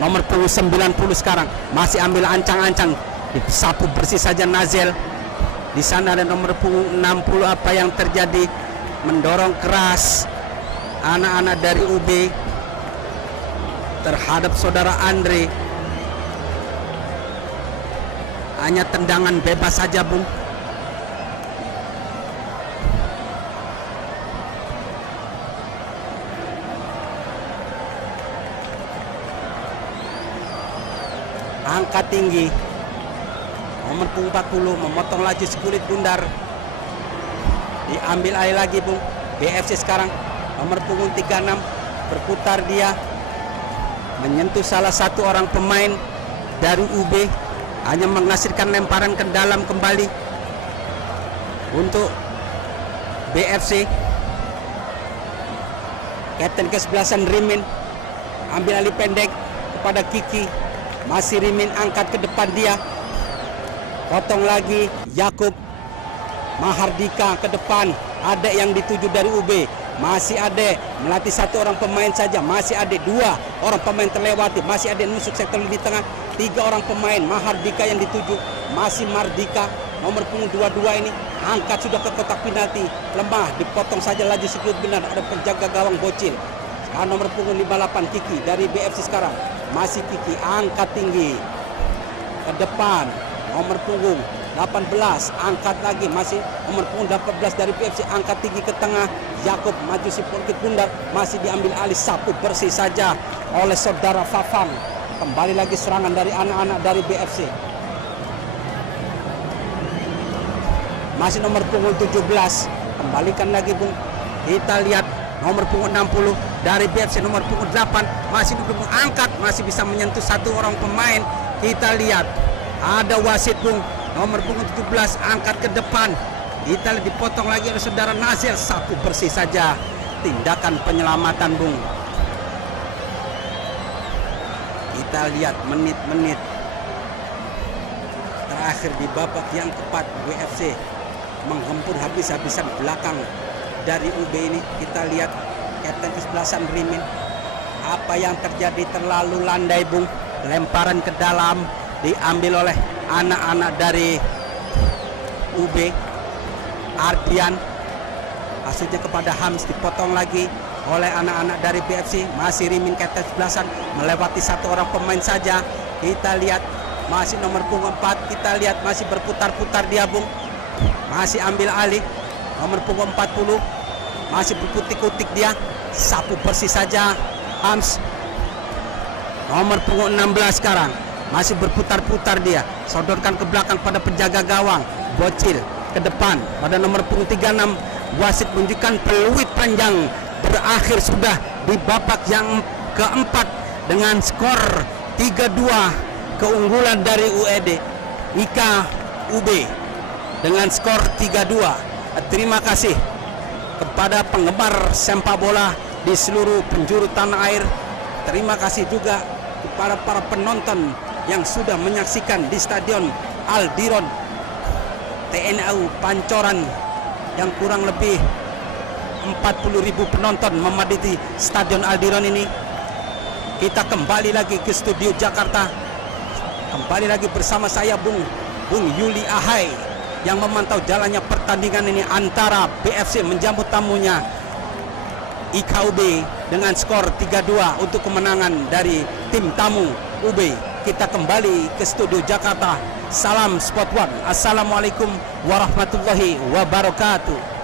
Nomor punggung 90 sekarang. Masih ambil ancang-ancang. Disapu bersih saja Nazel. Di sana ada nomor punggung 60. Apa yang terjadi? Mendorong keras anak-anak dari UB terhadap saudara Andre. Hanya tendangan bebas saja Bung. Angkat tinggi. Nomor punggung 40 memotong laju si kulit bundar. Diambil alih lagi Bung. BFC sekarang nomor punggung 36 berputar dia. Menyentuh salah satu orang pemain dari UB. Hanya menghasilkan lemparan ke dalam kembali untuk BFC. Kapten ke-11 Rimin. ambil alih pendek kepada Kiki. Masih Rimin angkat ke depan dia. Potong lagi Yakub. Mahardika ke depan. Adek yang dituju dari UB. Masih Adek melatih satu orang pemain saja. Masih Adek, dua orang pemain terlewati. Masih Adek nusuk sektor di tengah. Tiga orang pemain. Mahardika yang dituju. Masih Mardika. Nomor punggung 22 ini angkat sudah ke kotak penalti. Lemah, dipotong saja laju sikut benar. Ada penjaga gawang Bocil. Sekarang nomor punggung 58 Kiki dari BFC sekarang. Masih Kiki angkat tinggi ke depan. Nomor punggung 18 angkat lagi. Masih nomor punggung 18 dari BFC angkat tinggi ke tengah. Yakub maju si Purkit Bundar. Masih diambil alih, sapu bersih saja oleh saudara Fafang. Kembali lagi serangan dari anak-anak dari BFC. Masih nomor punggung 17. Kembalikan lagi Bung. Kita lihat nomor punggung 60 dari BFC, nomor punggung 8 masih belum angkat, masih bisa menyentuh satu orang pemain. Kita lihat ada wasit Bung, nomor punggung 17 angkat ke depan. Kita lihat dipotong lagi oleh saudara Nasir, sapu bersih saja. Tindakan penyelamatan Bung. Kita lihat menit-menit terakhir di babak yang keempat. BFC menggempur habis-habisan belakang dari UB ini. Kita lihat kapten kesebelasan Rimin. Apa yang terjadi, terlalu landai Bung. Lemparan ke dalam diambil oleh anak-anak dari UB. Ardian maksudnya kepada Hams, dipotong lagi oleh anak-anak dari BFC. Masih Rimin kapten kesebelasan melewati satu orang pemain saja. Kita lihat masih nomor punggung 4. Kita lihat masih berputar-putar dia Bung. Masih ambil alih nomor punggung 40. Masih berkutik-kutik dia. Sapu bersih saja Hams. Nomor punggung 16 sekarang. Masih berputar-putar dia. Sodorkan ke belakang pada penjaga gawang Bocil. Ke depan pada nomor punggung 36. Wasit menunjukkan peluit panjang. Berakhir sudah di babak yang keempat dengan skor 3-2. Keunggulan dari UED Ika UB dengan skor 3-2. Terima kasih kepada penggemar sepak bola di seluruh penjuru tanah air. Terima kasih juga kepada para penonton yang sudah menyaksikan di Stadion Aldiron TNAU Pancoran, yang kurang lebih 40.000 penonton memadati Stadion Aldiron ini. Kita kembali lagi ke studio Jakarta. Kembali lagi bersama saya Bung Yuli Ahai yang memantau jalannya pertandingan ini antara BFC menjamu tamunya IKUB dengan skor 3-2 untuk kemenangan dari tim tamu UB. Kita kembali ke studio Jakarta. Salam Sport One. Assalamualaikum warahmatullahi wabarakatuh.